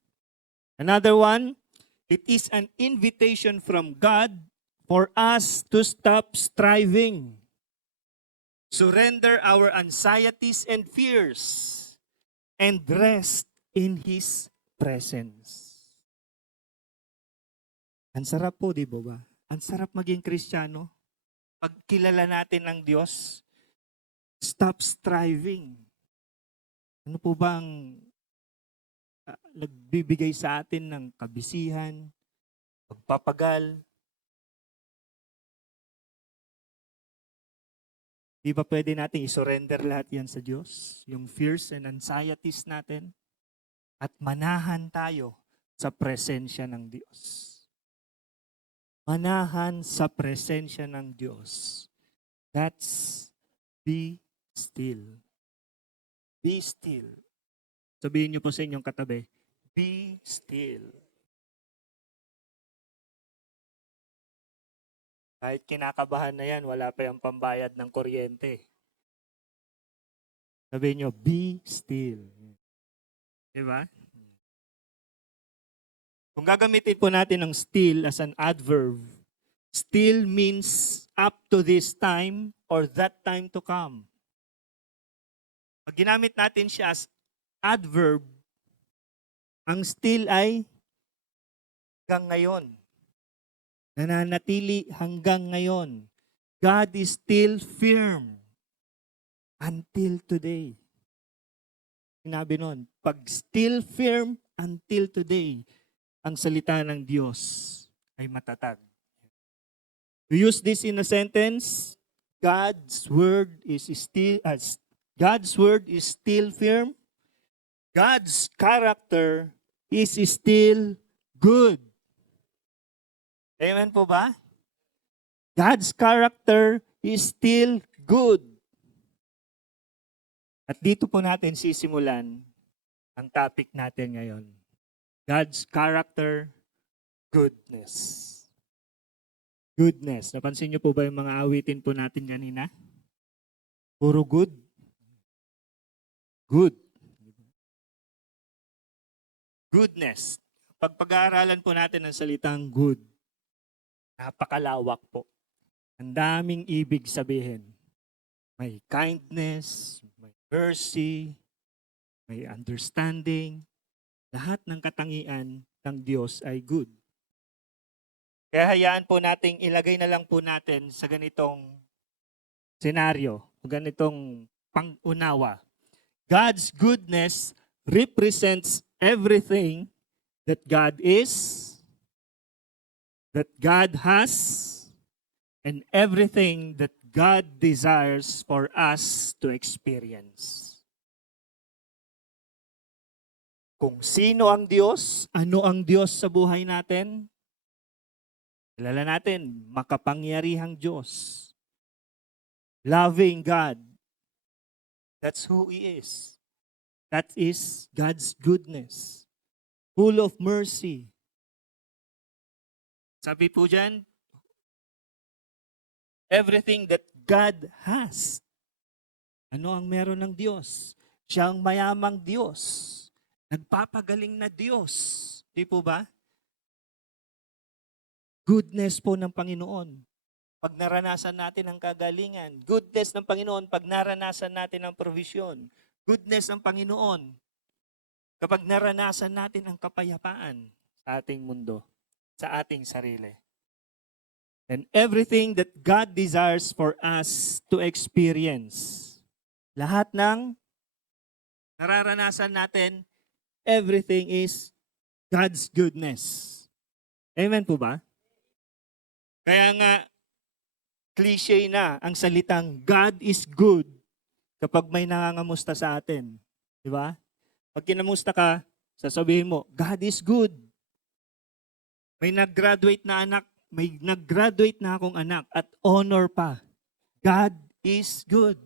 Another one, it is an invitation from God for us to stop striving. Surrender our anxieties and fears and rest in His presence. Ang sarap po, di ba? Ang sarap maging Kristiyano. Pag kilala natin ang Diyos, stop striving. Ano po bang nagbibigay sa atin ng kabisihan, pagpapagal? Di ba pwede natin isurrender lahat yan sa Diyos? Yung fears and anxieties natin? At manahan tayo sa presensya ng Diyos. Manahan sa presensya ng Diyos. That's be still. Be still. Sabihin niyo po sa inyong katabi, be still. Kahit kinakabahan na yan, wala pa yung pambayad ng kuryente. Sabihin niyo, be still. Diba? Kung gagamitin po natin ang still as an adverb, still means up to this time or that time to come. Pag ginamit natin siya as adverb, ang still ay hanggang ngayon. nananatili hanggang ngayon. God is still firm until today. Sinabi nun, pag still firm until today, ang salita ng Diyos ay matatag. To use this in a sentence, God's word is still firm. God's character is still good. Amen po ba? God's character is still good. At dito po natin sisimulan ang topic natin ngayon. God's character, goodness. Goodness. Napansin niyo po ba yung mga awitin po natin kanina? Puro good. Good. Goodness. Pag pag-aaralan po natin ang salitang good, napakalawak po. Ang daming ibig sabihin. May kindness, may mercy, may understanding. Lahat ng katangian ng Diyos ay good. Kaya hayaan po nating ilagay na lang po natin sa ganitong senaryo, ganitong pangunawa. God's goodness represents everything that God is, that God has, and everything that God desires for us to experience. Kung sino ang Diyos, ano ang Diyos sa buhay natin, kilala natin, makapangyarihang Diyos. Loving God. That's who He is. That is God's goodness. Full of mercy. Sabi po dyan, everything that God has. Ano ang meron ng Diyos? Siya ang mayamang Diyos. Nagpapagaling na Diyos. Di po ba? Goodness po ng Panginoon. Pag naranasan natin ang kagalingan. Goodness ng Panginoon pag naranasan natin ang provision. Goodness ng Panginoon kapag naranasan natin ang kapayapaan sa ating mundo, sa ating sarili. And everything that God desires for us to experience. Lahat ng nararanasan natin, everything is God's goodness. Amen po ba? Kaya nga, cliche na ang salitang God is good kapag may nangangamusta sa atin. Di ba? Pag kinamusta ka, sasabihin mo, God is good. May nag-graduate na anak, may nag-graduate na akong anak at honor pa. God is good.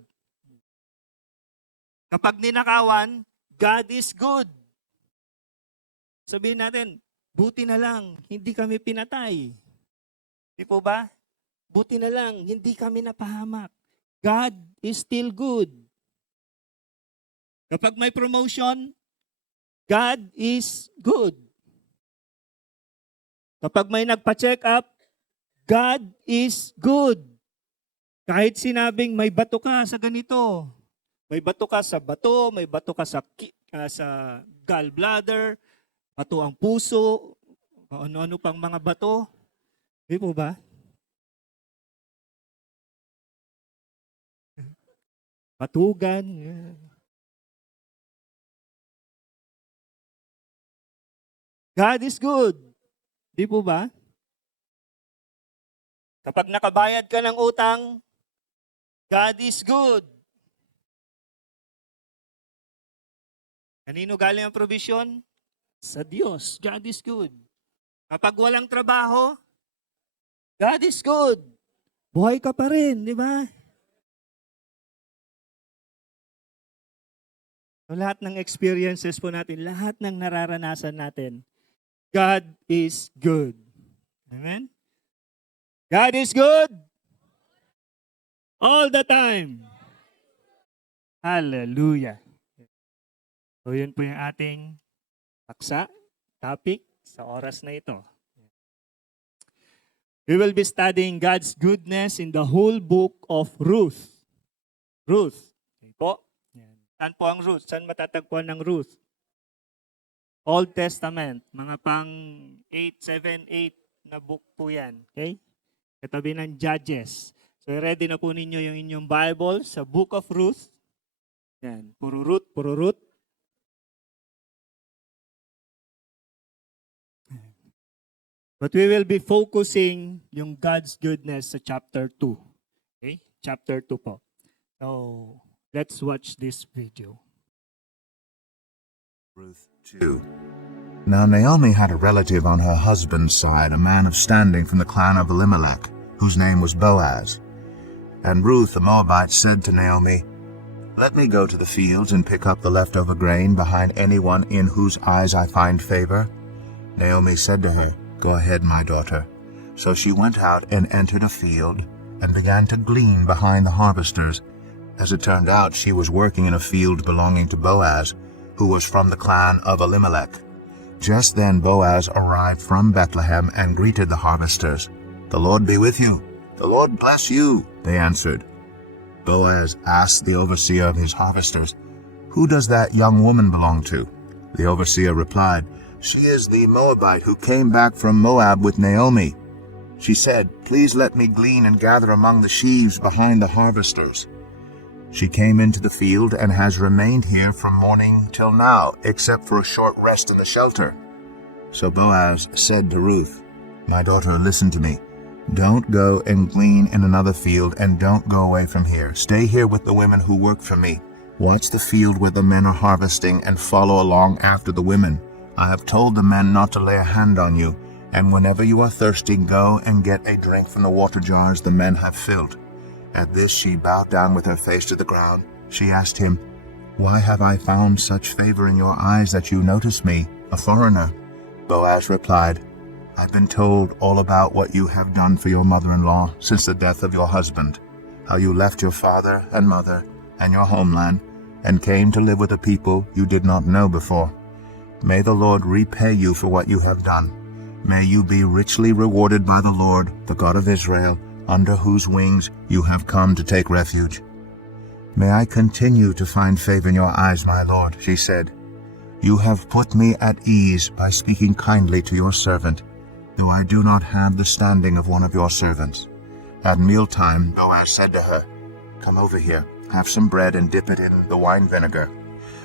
Kapag ninakawan, God is good. Sabihin natin, buti na lang, hindi kami pinatay. Di po ba? Buti na lang, hindi kami napahamak. God is still good. Kapag may promotion, God is good. Kapag may nagpa-check up, God is good. Kahit sinabing may bato ka sa ganito, may bato ka sa bato, may bato ka sa gallbladder, bato ang puso, ano-ano pang mga bato. Di po ba? Batugan. God is good. Di po ba? Kapag nakabayad ka ng utang, God is good. Kanino galing ang provision? Sa Diyos. God is good. Kapag walang trabaho, God is good. Buhay ka pa rin, di ba? So, lahat ng experiences po natin, lahat ng nararanasan natin, God is good. Amen? God is good all the time. Hallelujah. So, yun po yung ating paksa, topic sa oras na ito. We will be studying God's goodness in the whole book of Ruth. Ruth. Okay po. Saan po ang Ruth? Saan matatagpuan ng Ruth? Old Testament. Mga pang 8, 7, 8 na book po yan. Okay? Katabi ng Judges. So, ready na po ninyo yung inyong Bible sa Book of Ruth. Yan. Puro Ruth, puro Ruth. But we will be focusing yung God's goodness sa chapter 2. Okay? Chapter 2 po. So, let's watch this video. Ruth 2. Now Naomi had a relative on her husband's side, a man of standing from the clan of Elimelech, whose name was Boaz. And Ruth the Moabite said to Naomi, "Let me go to the fields and pick up the leftover grain behind anyone in whose eyes I find favor." Naomi said to her, "Go ahead, my daughter." So she went out and entered a field and began to glean behind the harvesters. As it turned out, she was working in a field belonging to Boaz, who was from the clan of Elimelech. Just then Boaz arrived from Bethlehem and greeted the harvesters. "The Lord be with you." "The Lord bless you," they answered. Boaz asked the overseer of his harvesters, "Who does that young woman belong to?" The overseer replied, "She is the Moabite who came back from Moab with Naomi. She said, 'Please let me glean and gather among the sheaves behind the harvesters.' She came into the field and has remained here from morning till now, except for a short rest in the shelter." So Boaz said to Ruth, "My daughter, listen to me. Don't go and glean in another field, and don't go away from here. Stay here with the women who work for me. Watch the field where the men are harvesting and follow along after the women. I have told the men not to lay a hand on you, and whenever you are thirsty, go and get a drink from the water jars the men have filled." At this she bowed down with her face to the ground. She asked him, "Why have I found such favor in your eyes that you notice me, a foreigner?" Boaz replied, "I've been told all about what you have done for your mother-in-law since the death of your husband, how you left your father and mother and your homeland and came to live with a people you did not know before. May the Lord repay you for what you have done. May you be richly rewarded by the Lord, the God of Israel, under whose wings you have come to take refuge." "May I continue to find favor in your eyes, my lord," she said. "You have put me at ease by speaking kindly to your servant, though I do not have the standing of one of your servants." At mealtime, Boaz said to her, "Come over here, have some bread and dip it in the wine vinegar."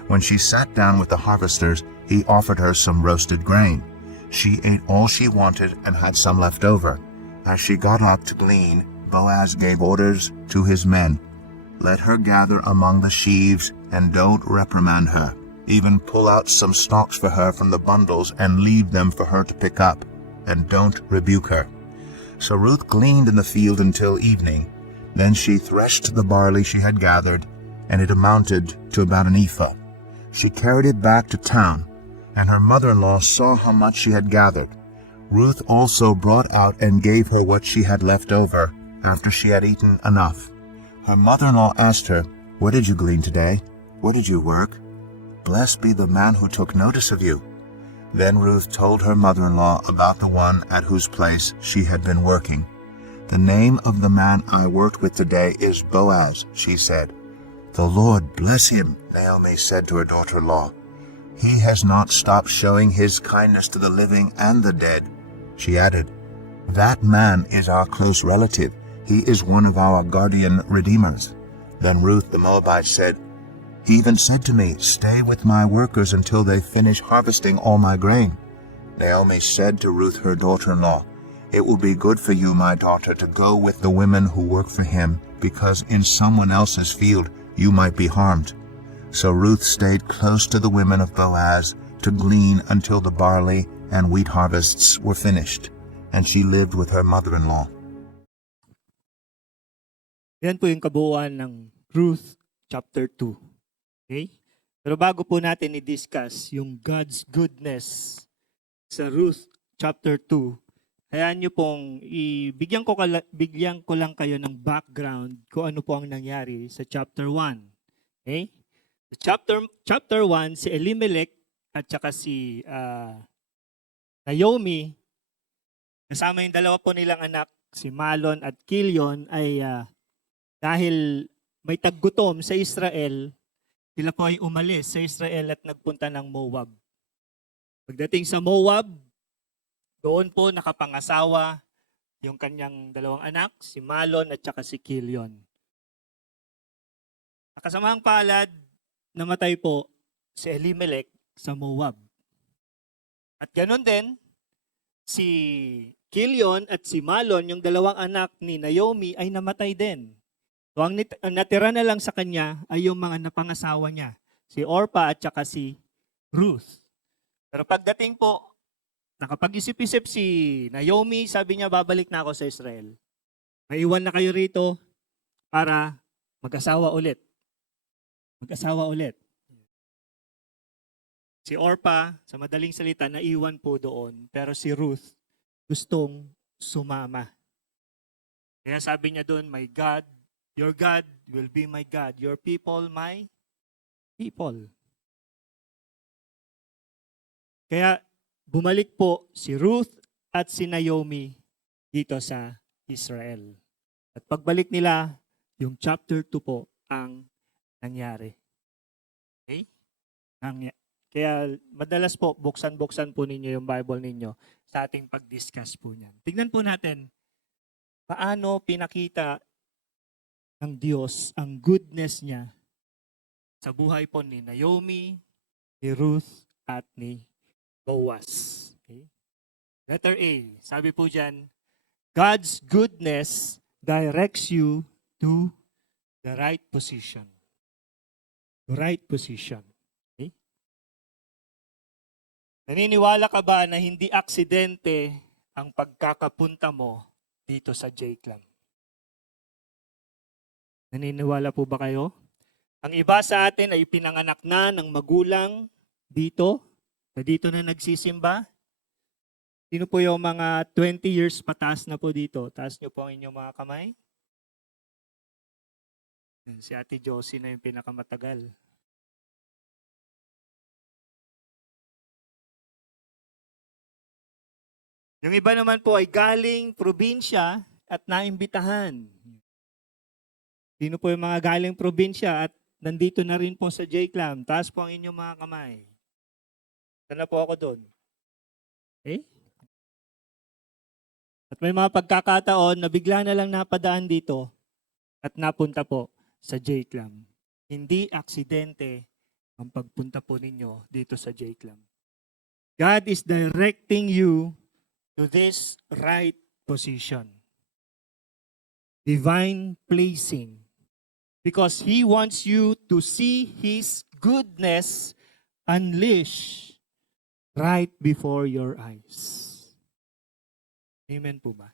When she sat down with the harvesters, he offered her some roasted grain. She ate all she wanted and had some left over. As she got up to glean, Boaz gave orders to his men, "Let her gather among the sheaves, and don't reprimand her. Even pull out some stalks for her from the bundles and leave them for her to pick up, and don't rebuke her." So Ruth gleaned in the field until evening. Then she threshed the barley she had gathered, and it amounted to about an ephah. She carried it back to town, and her mother-in-law saw how much she had gathered. Ruth also brought out and gave her what she had left over after she had eaten enough. Her mother-in-law asked her, "Where did you glean today? Where did you work? Blessed be the man who took notice of you." Then Ruth told her mother-in-law about the one at whose place she had been working. "The name of the man I worked with today is Boaz," she said. "The Lord bless him," Naomi said to her daughter-in-law. "He has not stopped showing his kindness to the living and the dead." She added, "That man is our close relative. He is one of our guardian redeemers." Then Ruth the Moabite said, "He even said to me, 'Stay with my workers until they finish harvesting all my grain.'" Naomi said to Ruth her daughter-in-law, "It will be good for you, my daughter, to go with the women who work for him, because in someone else's field you might be harmed." So Ruth stayed close to the women of Boaz to glean until the barley and wheat harvests were finished, and she lived with her mother-in-law. Yan po yung kabuuan ng Ruth chapter 2. Okay? Pero bago po natin i-discuss yung God's goodness sa Ruth chapter 2, hayaan nyo pong bigyan ko lang kayo ng background kung ano po ang nangyari sa chapter 1. Okay? Sa chapter 1, si Elimelech at saka si Naomi, kasama yung dalawa po nilang anak, si Malon at Kilion, ay dahil may taggutom sa Israel, sila po ay umalis sa Israel at nagpunta ng Moab. Pagdating sa Moab, Doon po nakapangasawa yung kanyang dalawang anak, si Malon at saka si Kilion. Nakasamang palad, namatay po si Elimelech sa Moab. At ganoon din, si Kilion at si Malon, yung dalawang anak ni Naomi, ay namatay din. So ang natira na lang sa kanya ay yung mga napangasawa niya, si Orpah at saka si Ruth. Pero pagdating po, nakapag-isip-isip si Naomi, sabi niya, babalik na ako sa Israel. Maiwan na kayo rito para mag-asawa ulit. Mag-asawa ulit. Si Orpah, sa madaling salita, naiwan po doon. Pero si Ruth, gustong sumama. Kaya sabi niya doon, my God, your God will be my God. Your people, my people. Kaya bumalik po si Ruth at si Naomi dito sa Israel. At pagbalik nila, yung chapter 2 po ang nangyari. Okay? Kaya madalas po, buksan-buksan po ninyo yung Bible ninyo sa ating pag-discuss po niyan. Tignan po natin, paano pinakita ng Diyos ang goodness niya sa buhay po ni Naomi, ni Ruth, at ni Boaz. Okay? Letter A, sabi po dyan, God's goodness directs you to the right position. The right position. Okay? Naniniwala ka ba na hindi aksidente ang pagkakapunta mo dito sa J-Clam? Naniniwala po ba kayo? Ang iba sa atin ay pinanganak na ng magulang dito, na dito na nagsisimba. Sino po yung mga 20 years pataas na po dito? Taas niyo po ang inyong mga kamay. Si Ate Josie na yung pinakamatagal. Yung iba naman po ay galing probinsya at naimbitahan. Sino po yung mga galing probinsya at nandito na rin po sa J-Clam? Taas po ang inyong mga kamay. Sana po ako doon. Okay? At may mga pagkakataon na bigla na lang napadaan dito at napunta po sa J-Clam. Hindi aksidente ang pagpunta po ninyo dito sa J-Clam. God is directing you to this right position. Divine placing. Because He wants you to see His goodness unleashed right before your eyes. Amen po ba?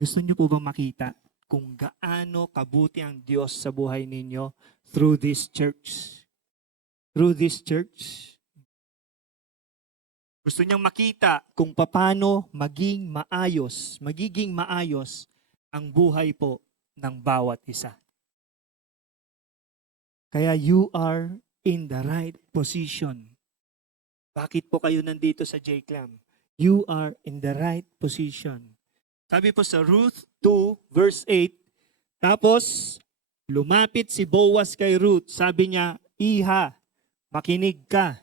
Gusto niyo po bang makita kung gaano kabuti ang Diyos sa buhay ninyo through this church? Through this church? Gusto niyang makita kung paano magiging maayos ang buhay po ng bawat isa. Kaya you are in the right position. Bakit po kayo nandito sa J-Clam? You are in the right position. Sabi po sa Ruth 2 verse 8, tapos lumapit si Boaz kay Ruth. Sabi niya, Iha, makinig ka.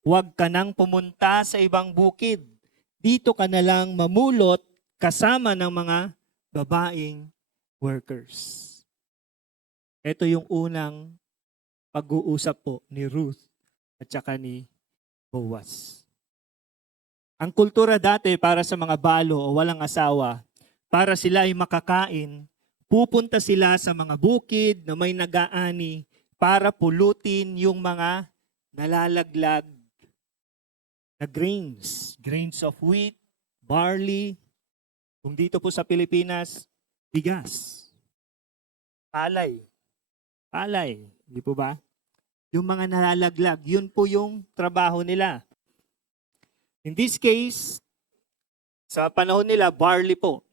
Huwag ka nang pumunta sa ibang bukid. Dito ka na lang mamulot kasama ng mga babaeng workers. Ito yung unang pag-uusap po ni Ruth at saka ni Boaz. Ang kultura dati para sa mga balo o walang asawa, para sila ay makakain, pupunta sila sa mga bukid na may nag-aani para pulutin yung mga nalalaglag na grains. Grains of wheat, barley. Kung dito po sa Pilipinas, bigas. Palay. Palay. Hindi po ba? Yung mga nalalaglag, yun po yung trabaho nila. In this case, sa panahon nila, barley po.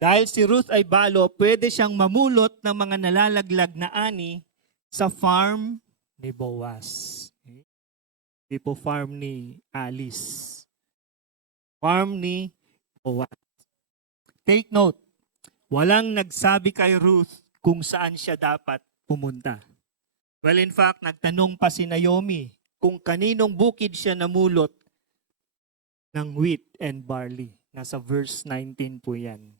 Dahil si Ruth ay balo, pwede siyang mamulot ng mga nalalaglag na ani sa farm ni Boaz. Hindi po farm ni Alice. Farm ni Boaz. Take note, walang nagsabi kay Ruth kung saan siya dapat pumunta. Well, in fact, nagtanong pa si Naomi kung kaninong bukid siya namulot ng wheat and barley. Nasa verse 19 po yan.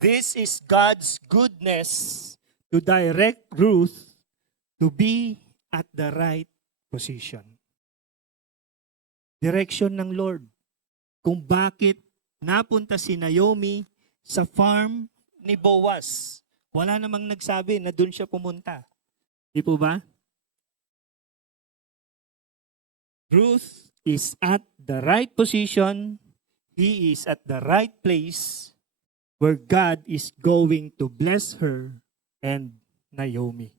This is God's goodness to direct Ruth to be at the right position. Direction ng Lord. Kung bakit napunta si Naomi sa farm ni Boaz. Wala namang nagsabi na doon siya pumunta. Di po ba? Ruth is at the right position. He is at the right place where God is going to bless her and Naomi.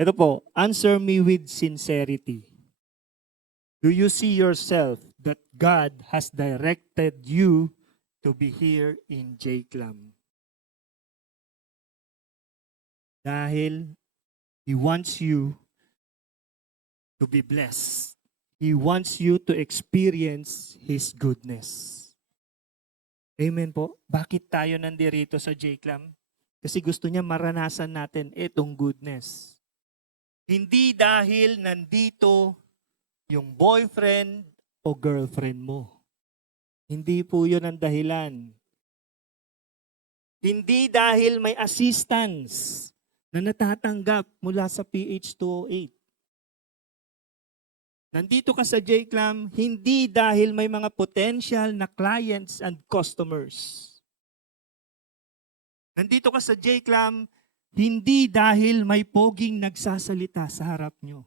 Ito po, answer me with sincerity. Do you see yourself that God has directed you to be here in Jclam? Dahil He wants you to be blessed. He wants you to experience His goodness. Amen po. Bakit tayo nandirito sa Jclam? Kasi gusto niya maranasan natin itong goodness. Hindi dahil nandito yung boyfriend o girlfriend mo. Hindi po yun ang dahilan. Hindi dahil may assistance na natatanggap mula sa PH208. Nandito ka sa Jclam, hindi dahil may mga potential na clients and customers. Nandito ka sa Jclam, hindi dahil may poging nagsasalita sa harap nyo.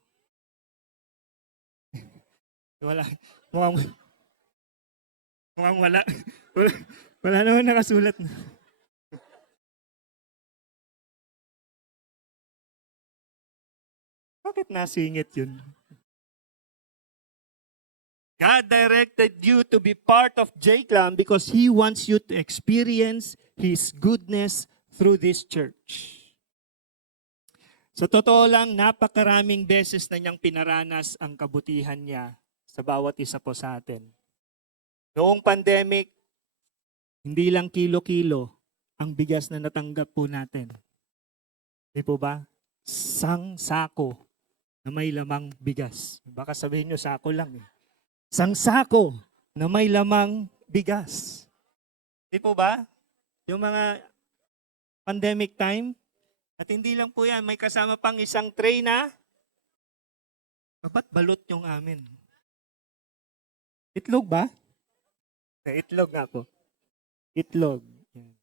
Wala. Mukhang wala. Wala naman nakasulat. Bakit nasingit yun? God directed you to be part of Jclam because He wants you to experience His goodness through this church. Sa totoo lang, napakaraming beses na niyang pinaranas ang kabutihan niya sa bawat isa po sa atin. Noong pandemic, hindi lang kilo-kilo ang bigas na natanggap po natin. Di po ba? Sako na may lamang bigas. Baka sabihin nyo, sako lang eh. Sako na may lamang bigas. Di po ba? Yung mga pandemic time, at hindi lang po yan, may kasama pang isang tray na ba't balot yung amin? Itlog ba? Itlog nga po. Itlog. Yan.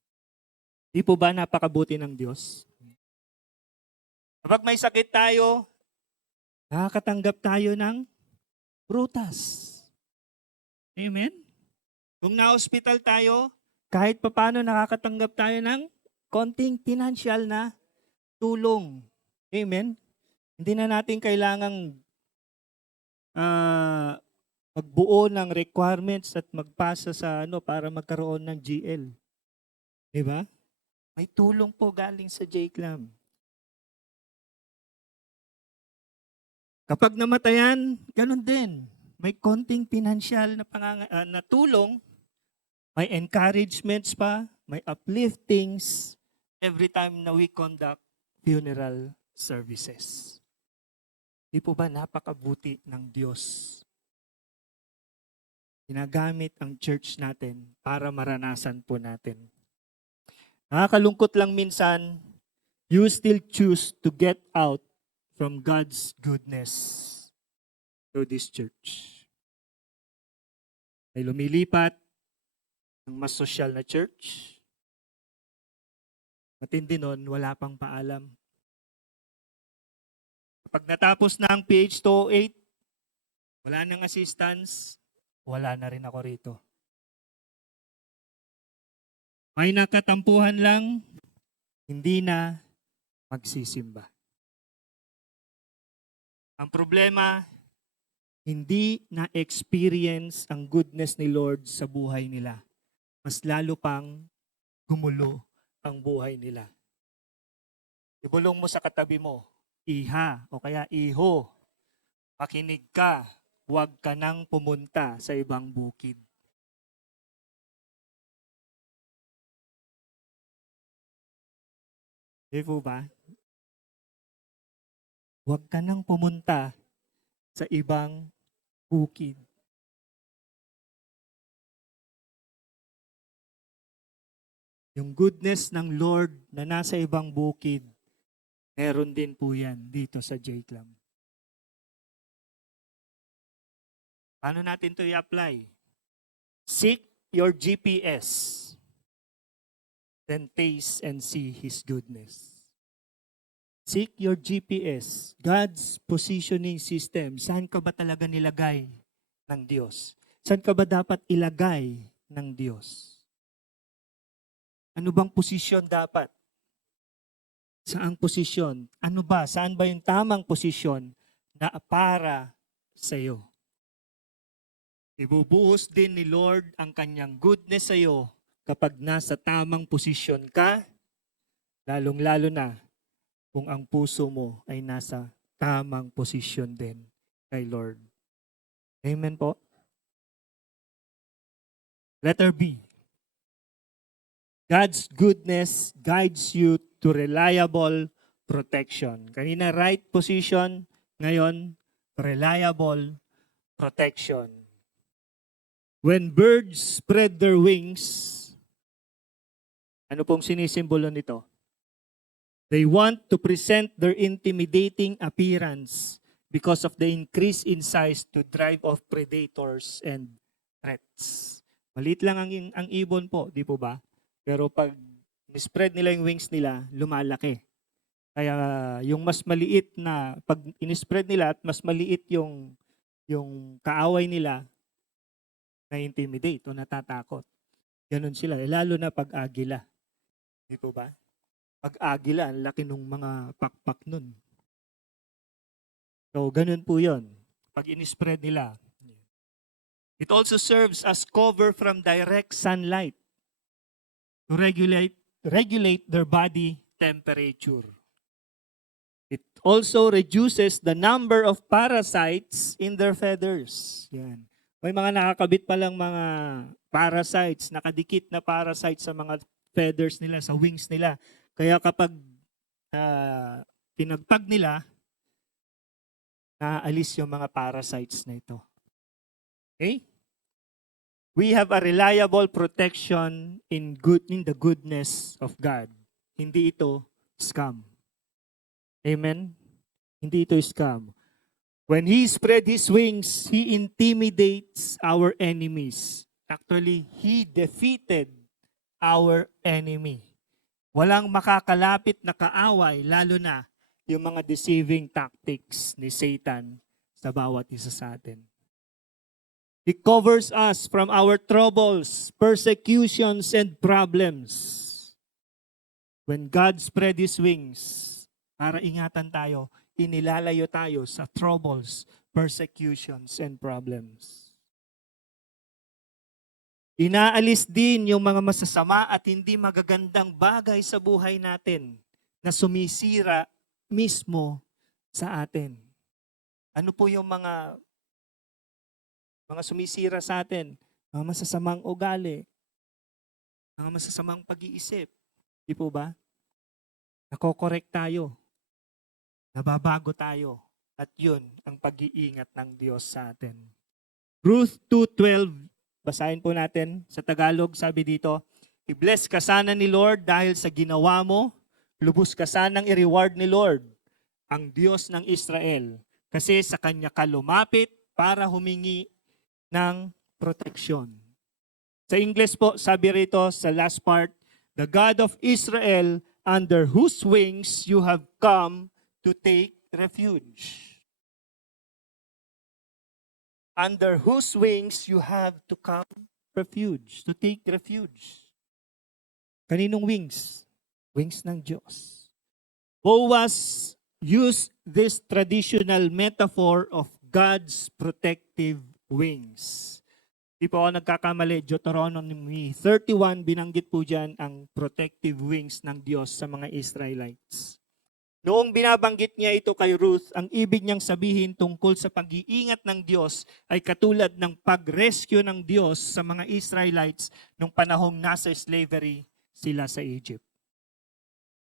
Di po ba napakabuti ng Diyos? Kapag may sakit tayo, nakakatanggap tayo ng prutas. Amen? Kung na-hospital tayo, kahit papano nakakatanggap tayo ng konting financial na tulong. Amen? Hindi na natin kailangang magbuo ng requirements at magpasa sa para magkaroon ng GL. Di ba? May tulong po galing sa Jclam. Kapag namatayan, ganun din. May konting financial na tulong, may encouragements pa, may upliftings every time na we conduct funeral services. Di po ba napakabuti ng Diyos? Ginagamit ang church natin para maranasan po natin. Nakakalungkot lang minsan, you still choose to get out from God's goodness through this church. Ay lumilipat ng mas sosyal na church. Matindi nun, wala pang paalam. Kapag natapos na ang PH208, wala nang assistance, wala na rin ako rito. May nakatampuhan lang, hindi na magsisimba. Ang problema, hindi na-experience ang goodness ni Lord sa buhay nila. Mas lalo pang gumulo ang buhay nila. Ibulong mo sa katabi mo, iha o kaya iho, makinig ka, huwag ka nang pumunta sa ibang bukid. Di po ba? Huwag ka nang pumunta sa ibang bukid. Yung goodness ng Lord na nasa ibang bukid, meron din po yan dito sa J-Club. Paano natin to i-apply? Seek your GPS. Then taste and see His goodness. Seek your GPS, God's positioning system. Saan ka ba talaga nilagay ng Diyos? Saan ka ba dapat ilagay ng Diyos? Ano bang posisyon dapat? Saang posisyon? Ano ba? Saan ba yung tamang posisyon na para sa iyo? Ibubuhos din ni Lord ang kanyang goodness sa iyo kapag nasa tamang posisyon ka, lalong-lalo na kung ang puso mo ay nasa tamang posisyon din kay Lord. Amen po. Letter B. God's goodness guides you to reliable protection. Kanina right position, ngayon reliable protection. When birds spread their wings, ano pong sinisimbolo nito? They want to present their intimidating appearance because of the increase in size to drive off predators and threats. Maliit lang ang ibon po, di po ba? Pero pag spread nila yung wings nila, lumalaki. Kaya yung mas maliit na, pag in-spread nila at mas maliit yung kaaway nila, na-intimidate o natatakot. Ganon sila, lalo na pag-agila. Di po ba? Pag-agila, ang laki ng mga pakpak nun. So, ganun po yun. Pag in-spread nila. It also serves as cover from direct sunlight to regulate their body temperature. It also reduces the number of parasites in their feathers. Yan. May mga nakakabit palang mga parasites, nakadikit na parasites sa mga feathers nila, sa wings nila. Kaya kapag pinagpag nila, naalis yung mga parasites na ito. Okay? We have a reliable protection in the goodness of God. Hindi ito scam. Amen? Hindi ito scam. When He spread His wings, He intimidates our enemies. Actually, He defeated our enemy. Walang makakalapit na kaaway, lalo na yung mga deceiving tactics ni Satan sa bawat isa sa atin. He covers us from our troubles, persecutions, and problems. When God spread His wings, para ingatan tayo, inilalayo tayo sa troubles, persecutions, and problems. Inaalis din yung mga masasama at hindi magagandang bagay sa buhay natin na sumisira mismo sa atin. Ano po yung mga sumisira sa atin? Mga masasamang ugali, mga masasamang pag-iisip. Di po ba? Nakokorek tayo. Nababago tayo. At yun ang pag-iingat ng Diyos sa atin. Ruth 2:12, basahin po natin sa Tagalog, sabi dito, I-bless ka sana ni Lord dahil sa ginawa mo, lubos ka sanang i-reward ni Lord, ang Diyos ng Israel, kasi sa Kanya ka lumapit para humingi ng proteksyon. Sa English po, sabi rito sa last part, the God of Israel, under whose wings you have come to take refuge. Under whose wings you have to come refuge, to take refuge. Kaninong wings? Wings ng Diyos. Boaz used this traditional metaphor of God's protective wings. Di po ako nagkakamali, Deuteronomy 31, binanggit po dyan ang protective wings ng Diyos sa mga Israelites. Noong binabanggit niya ito kay Ruth, ang ibig niyang sabihin tungkol sa pag-iingat ng Diyos ay katulad ng pag-rescue ng Diyos sa mga Israelites nung panahong nasa slavery sila sa Egypt.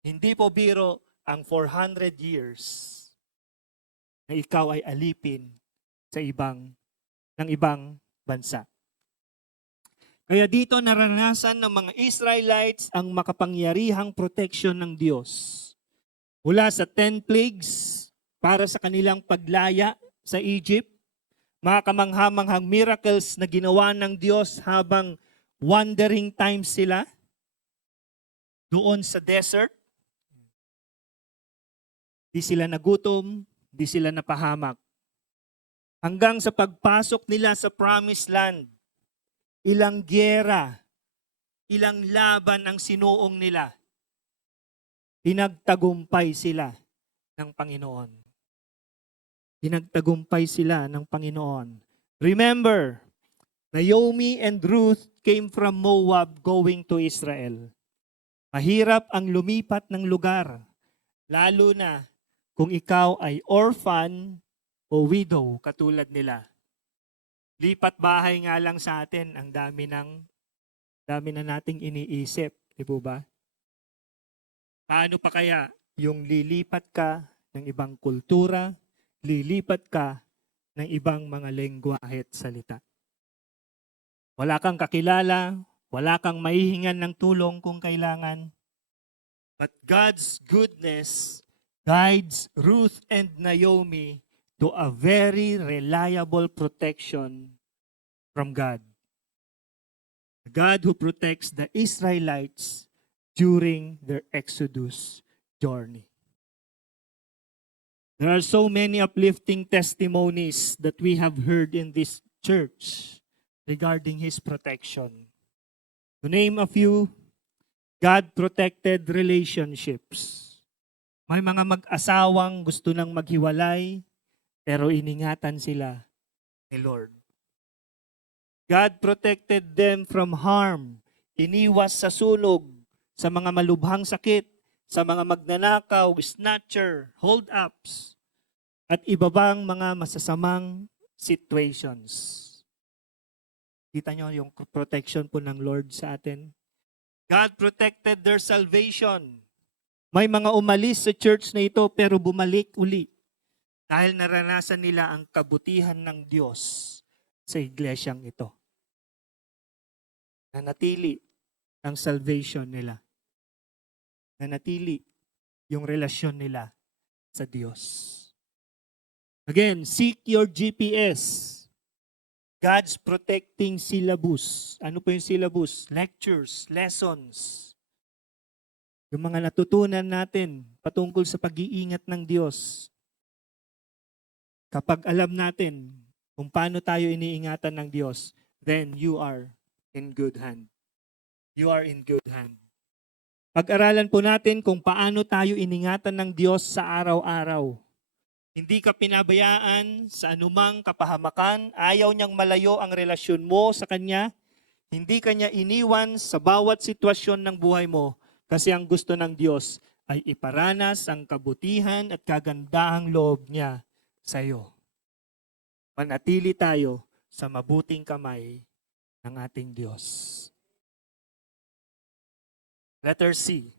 Hindi po biro ang 400 years na ikaw ay alipin sa ibang ng ibang bansa. Kaya dito naranasan ng mga Israelites ang makapangyarihang protection ng Diyos. Mula sa 10 plagues para sa kanilang paglaya sa Egypt, mga kamanghamanghang miracles na ginawa ng Diyos habang wandering time sila doon sa desert. Di sila nagutom, di sila napahamak. Hanggang sa pagpasok nila sa promised land, ilang gyera, ilang laban ang sinuong nila. Pinagtagumpay sila ng Panginoon. Pinagtagumpay sila ng Panginoon. Remember, Naomi and Ruth came from Moab going to Israel. Mahirap ang lumipat ng lugar, lalo na kung ikaw ay orphan o widow katulad nila. Lipat bahay nga lang sa atin, ang dami na nating iniisip, di po ba? Paano pa kaya yung lilipat ka ng ibang kultura, lilipat ka ng ibang mga lengguwahe at salita? Wala kang kakilala, wala kang maihingan ng tulong kung kailangan. But God's goodness guides Ruth and Naomi to a very reliable protection from God. God who protects the Israelites during their Exodus journey. There are so many uplifting testimonies that we have heard in this church regarding His protection. To name a few, God protected relationships. May mga mag-asawang gusto nang maghiwalay, pero iningatan sila ni Lord. God protected them from harm, iniwas sa sunog, sa mga malubhang sakit, sa mga magnanakaw, snatcher, hold-ups, at iba bang mga masasamang situations. Kita nyo yung protection po ng Lord sa atin? God protected their salvation. May mga umalis sa church na ito pero bumalik uli dahil naranasan nila ang kabutihan ng Diyos sa iglesyang ito. Nanatili ang salvation nila. Nanatili yung relasyon nila sa Diyos. Again, seek your GPS. God's protecting syllabus. Ano po yung syllabus? Lectures, lessons. Yung mga natutunan natin patungkol sa pag-iingat ng Diyos. Kapag alam natin kung paano tayo iniingatan ng Diyos, then you are in good hand. You are in good hand. Pag-aralan po natin kung paano tayo iningatan ng Diyos sa araw-araw. Hindi ka pinabayaan sa anumang kapahamakan, ayaw niyang malayo ang relasyon mo sa Kanya, hindi Kanya iniwan sa bawat sitwasyon ng buhay mo, kasi ang gusto ng Diyos ay iparanas ang kabutihan at kagandahang loob niya sa iyo. Manatili tayo sa mabuting kamay ng ating Diyos. Letter C.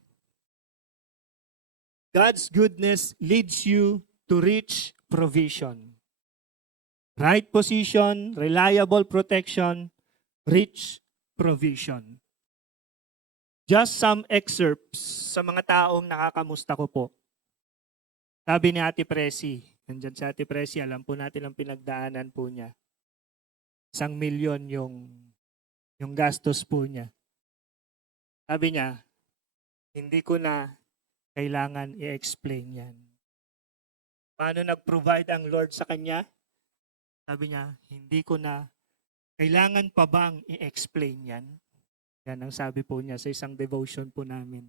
God's goodness leads you to rich provision. Right position, reliable protection, rich provision. Just some excerpts sa mga taong nakakamusta ko po. Sabi ni Ate Presi, nandyan si Ate Presi, alam po natin ang pinagdaanan po niya. 1 milyon yung gastos po niya. Sabi niya, hindi ko na kailangan i-explain yan. Paano nag-provide ang Lord sa kanya? Sabi niya, hindi ko na kailangan pa bang i-explain yan? Yan ang sabi po niya sa isang devotion po namin.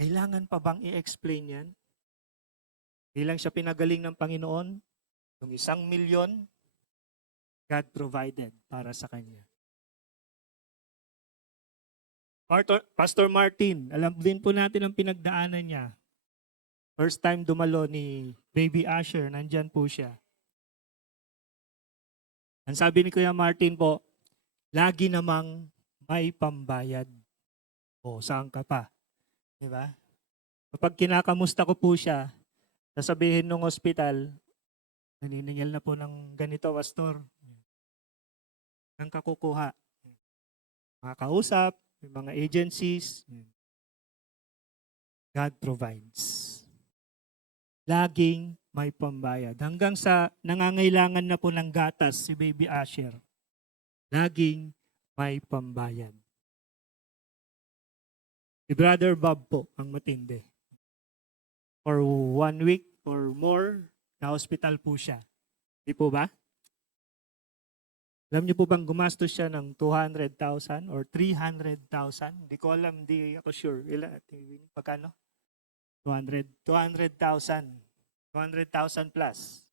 Kailangan pa bang i-explain yan? Hindi lang siya pinagaling ng Panginoon. Yung 1 milyon, God provided para sa kanya. Pastor Martin, alam din po natin ang pinagdaanan niya. First time dumalo ni Baby Asher, nandyan po siya. Ang sabi ni Kuya Martin po, lagi namang may pambayad. O, saan ka pa? Diba? Kapag kinakamusta ko po siya, sasabihin nung ospital, naniningil na po ng ganito, Pastor. Saan ka kukuha? Mga kausap, may mga agencies. God provides. Laging may pambayad. Hanggang sa nangangailangan na po ng gatas si Baby Asher, laging may pambayad. Si Brother Bob po ang matindi. For 1 week or more, na hospital po siya. Di po ba? Alam niyo po bang gumastos siya ng 200,000 or 300,000? Di ko alam, di ako sure. Pagkano? 200,000. 200,000 plus.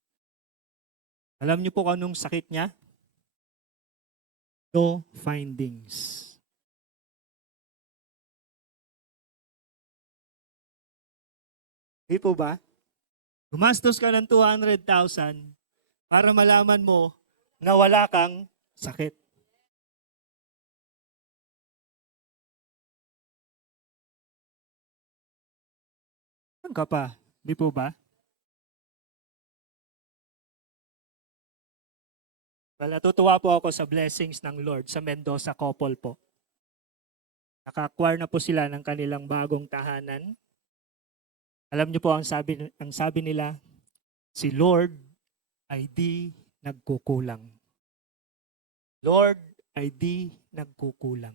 Alam niyo po kung anong sakit niya? No findings. Di po ba? Gumastos ka ng 200,000 para malaman mo na wala kang sakit. Saan ka pa? Di po ba? Well, natutuwa po ako sa blessings ng Lord sa Mendoza couple po. Naka-acquire na po sila ng kanilang bagong tahanan. Alam niyo po ang sabi nila, si Lord ay di nagkukulang. Lord ay di nagkukulang.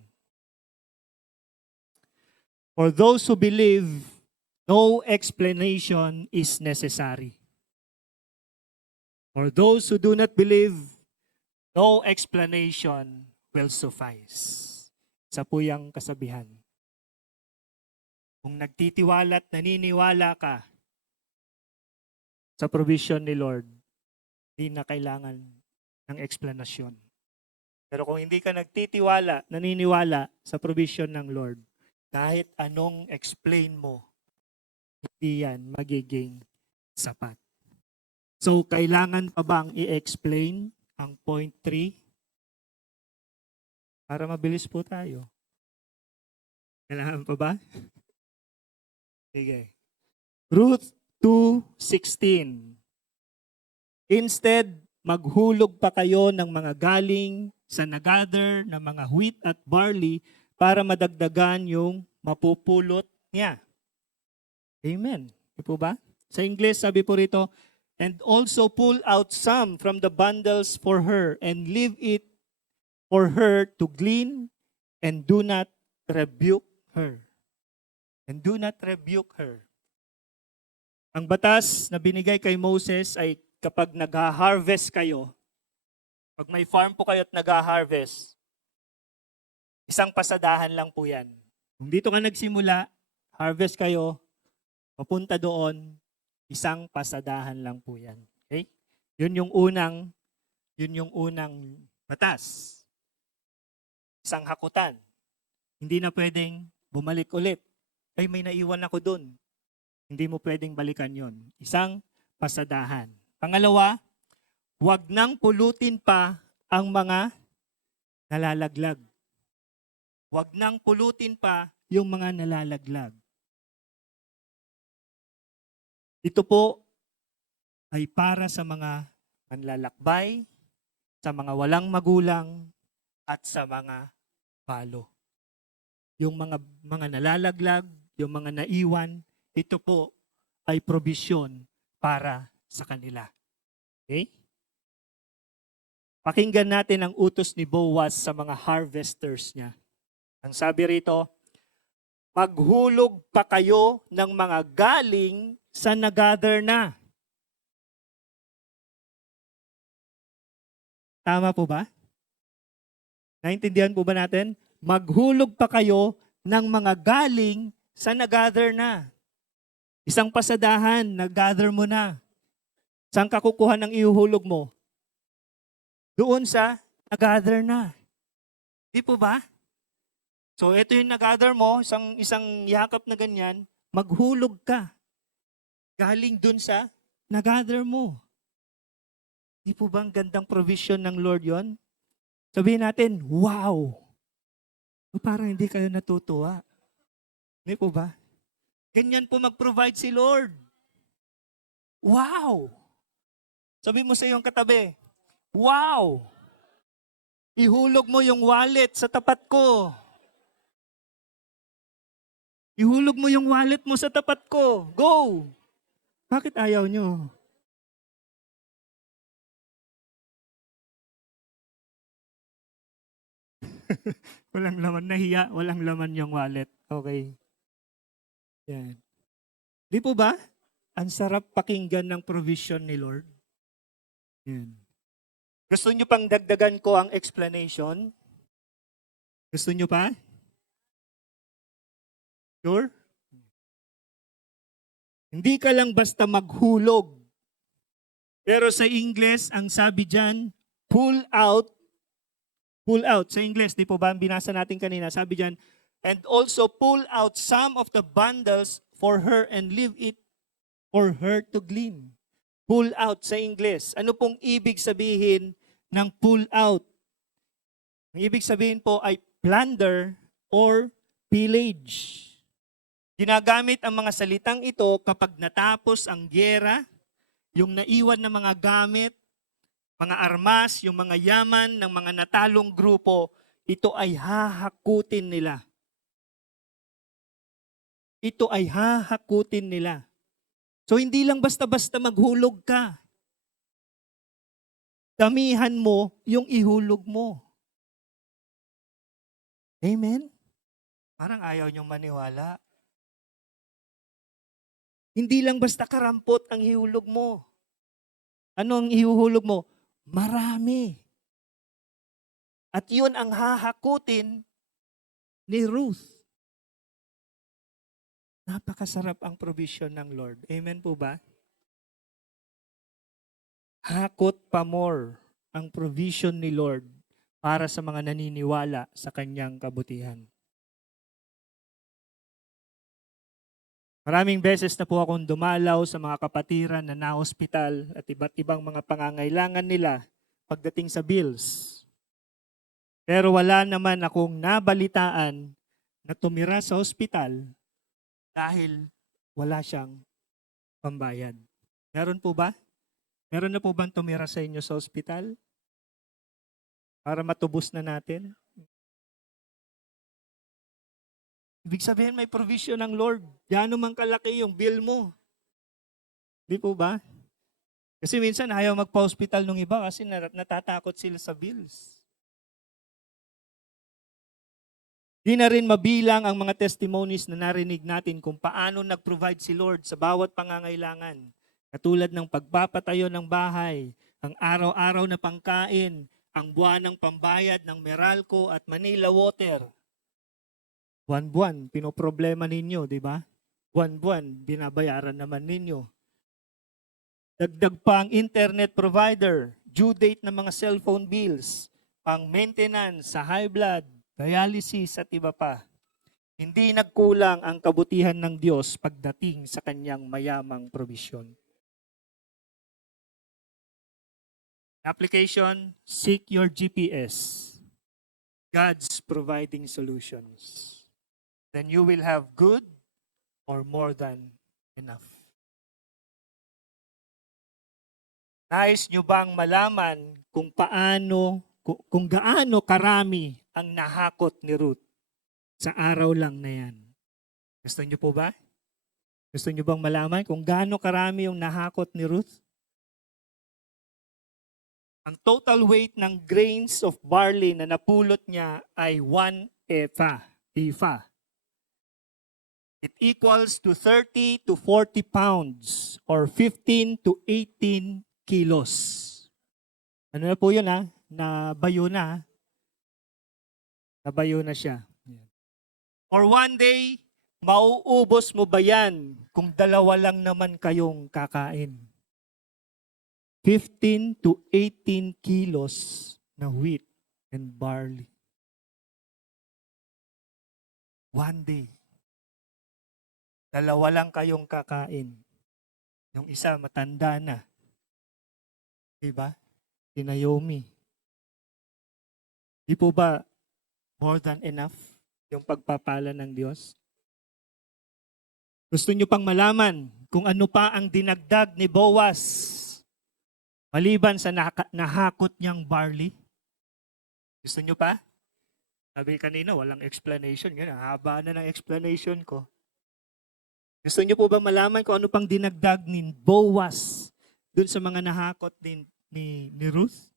For those who believe, no explanation is necessary. For those who do not believe, no explanation will suffice. Isa po yung kasabihan. Kung nagtitiwala at naniniwala ka sa provision ni Lord, hindi na kailangan ng explanation. Pero kung hindi ka nagtitiwala, naniniwala sa provision ng Lord, kahit anong explain mo, hindi yan magiging sapat. So, kailangan pa bang i-explain ang point 3? Para mabilis po tayo. Kailangan pa ba? Sige. Ruth 2:16. Instead, maghulog pa kayo ng mga galing sa nagather ng mga wheat at barley para madagdagan yung mapupulot niya. Amen. Di po ba? Sa English, sabi po rito, and also pull out some from the bundles for her and leave it for her to glean and do not rebuke her. And do not rebuke her. Ang batas na binigay kay Moses ay kapag nag-harvest kayo, pag may farm po kayo at nag-harvest, isang pasadahan lang po yan. Kung dito ka nagsimula, harvest kayo, papunta doon, isang pasadahan lang po yan. Okay? Yun yung unang batas. Isang hakutan. Hindi na pwedeng bumalik ulit. Ay, may naiwan ako doon. Hindi mo pwedeng balikan yon. Isang pasadahan. Pangalawa, huwag nang pulutin pa ang mga nalalaglag. Huwag nang pulutin pa yung mga nalalaglag. Ito po ay para sa mga manlalakbay, sa mga walang magulang, at sa mga palo. Yung mga nalalaglag, yung mga naiwan, ito po ay provision para sa kanila. Okay? Pakinggan natin ang utos ni Boaz sa mga harvesters niya. Ang sabi rito, maghulog pa kayo ng mga galing sa nagather na. Tama po ba? Naintindihan po ba natin? Maghulog pa kayo ng mga galing sa nagather na. Isang pasadahan, nag-gather mo na. Saan ka kukuha ng ihuhulog mo? Doon sa nag-gather na. Di po ba? So, ito yung nag-gather mo, isang yakap na ganyan, maghulog ka. Galing dun sa nag-gather mo. Di po ba ang gandang provision ng Lord yon? Sabihin natin, wow! O parang hindi kayo natutuwa. Di po ba? Ganyan po mag-provide si Lord. Wow! Sabi mo sa iyong katabi, wow! Ihulog mo yung wallet sa tapat ko. Ihulog mo yung wallet mo sa tapat ko. Go! Bakit ayaw nyo? Walang laman, nahiya, walang laman yung wallet. Okay. Yan. Di po ba? Ang sarap pakinggan ng provision ni Lord. Yan. Gusto nyo pang dagdagan ko ang explanation? Gusto nyo pa? Sure? Hindi ka lang basta maghulog. Pero sa Ingles, ang sabi dyan, pull out. Pull out. Sa Ingles, di po ba ang binasa natin kanina? Sabi dyan, and also pull out some of the bundles for her and leave it for her to glean. Pull out sa Ingles. Ano pong ibig sabihin ng pull out? Ang ibig sabihin po ay plunder or pillage. Ginagamit ang mga salitang ito kapag natapos ang gyera, yung naiwan na mga gamit, mga armas, yung mga yaman ng mga natalong grupo, ito ay hahakutin nila. Ito ay hahakutin nila. So hindi lang basta-basta maghulog ka. Damihan mo yung ihulog mo. Amen? Parang ayaw niyong maniwala. Hindi lang basta karampot ang ihulog mo. Ano ang ihuhulog mo? Marami. At yun ang hahakutin ni Ruth. Napakasarap ang provision ng Lord. Amen po ba? Hakot pa more ang provision ni Lord para sa mga naniniwala sa kanyang kabutihan. Maraming beses na po akong dumalaw sa mga kapatiran na na-hospital at iba't ibang mga pangangailangan nila pagdating sa bills. Pero wala naman akong nabalitaan na tumira sa hospital dahil wala siyang pambayad. Meron po ba? Meron na po bang tumira sa inyo sa hospital? Para matubos na natin? Ibig sabihin may provision ng Lord. Gaano man kalaki yung bill mo. Di po ba? Kasi minsan ayaw magpa-hospital ng iba kasi natatakot sila sa bills. Di na rin mabilang ang mga testimonies na narinig natin kung paano nag-provide si Lord sa bawat pangangailangan. Katulad ng pagpapatayo ng bahay, ang araw-araw na pangkain, ang buwanang pambayad ng Meralco at Manila Water. Buwan-buwan, pinoproblema ninyo, di ba? Buwan-buwan, binabayaran naman ninyo. Dagdag pa ang internet provider, due date ng mga cellphone bills, pang maintenance sa high blood, dialysis at iba pa. Hindi nagkulang ang kabutihan ng Diyos pagdating sa kanyang mayamang provision. Application, seek your GPS. God's providing solutions. Then you will have good or more than enough. Nais nyo bang malaman kung paano, kung gaano karami ang nahakot ni Ruth sa araw lang na yan? Gusto nyo po ba? Gusto nyo bang malaman kung gaano karami yung nahakot ni Ruth? Ang total weight ng grains of barley na napulot niya ay 1 ephah. It equals to 30 to 40 pounds or 15 to 18 kilos. Ano na po yun ha? Nabayo na ha? Nabayo na siya. Or one day, mauubos mo ba yan kung dalawa lang naman kayong kakain? 15 to 18 kilos na wheat and barley. One day. Dalawa lang kayong kakain. Yung isa matanda na. Diba? Si Naomi. Di po ba more than enough yung pagpapala ng Diyos? Gusto nyo pang malaman kung ano pa ang dinagdag ni Boaz maliban sa nahakot niyang barley? Gusto nyo pa? Sabi kanina, walang explanation. Yun, haba na ng explanation ko. Gusto nyo po ba malaman kung ano pang dinagdag ni Boaz dun sa mga nahakot ni Ruth?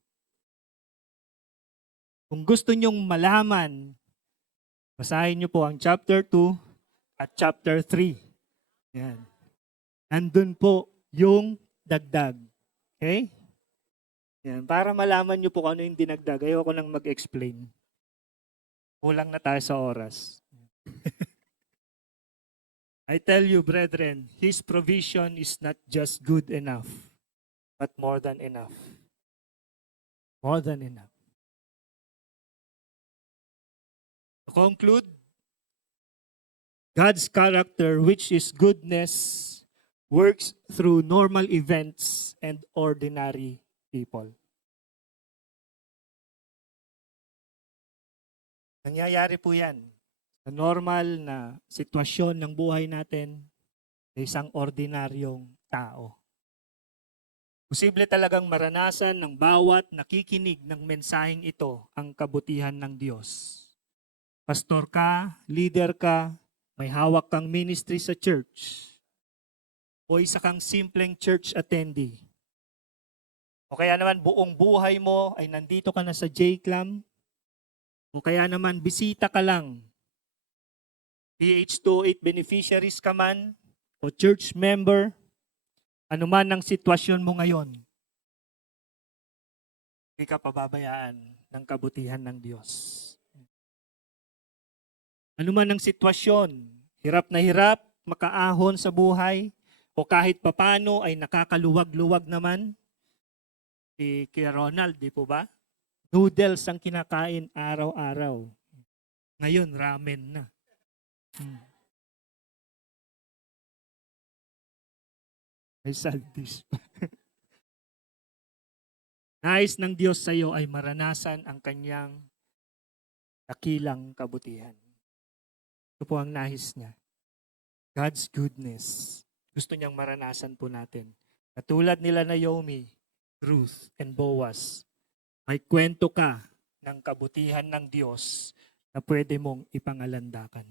Kung gusto nyong malaman, basahin nyo po ang chapter 2 at chapter 3. Yan. Nandun po yung dagdag. Okay? Yan. Para malaman nyo po kung ano yung dinagdag, ayoko nang mag-explain. Kulang na tayo sa oras. I tell you, brethren, His provision is not just good enough, but more than enough. More than enough. To conclude, God's character, which is goodness, works through normal events and ordinary people. Nangyayari po yan sa normal na sitwasyon ng buhay natin sa isang ordinaryong tao. Posible talagang maranasan ng bawat nakikinig ng mensaheng ito ang kabutihan ng Diyos. Pastor ka, leader ka, may hawak kang ministry sa church, o isa kang simpleng church attendee. O kaya naman buong buhay mo ay nandito ka na sa J-Clam, o kaya naman bisita ka lang, PH28 beneficiaries ka man, o church member, anuman ang sitwasyon mo ngayon, hindi ka pababayaan ng kabutihan ng Diyos. Anuman ang sitwasyon, hirap na hirap, makaahon sa buhay, o kahit papano ay nakakaluwag-luwag naman. Si Kuya Ronald, di po ba? Noodles ang kinakain araw-araw. Ngayon, ramen na. Ay saltis pa. Nais ng Diyos sa iyo ay maranasan ang kanyang dakilang kabutihan. Ito po ang nais niya. God's goodness. Gusto niyang maranasan po natin. Katulad nila Naomi, Ruth, and Boaz, may kwento ka ng kabutihan ng Diyos na pwede mong ipangalandakan.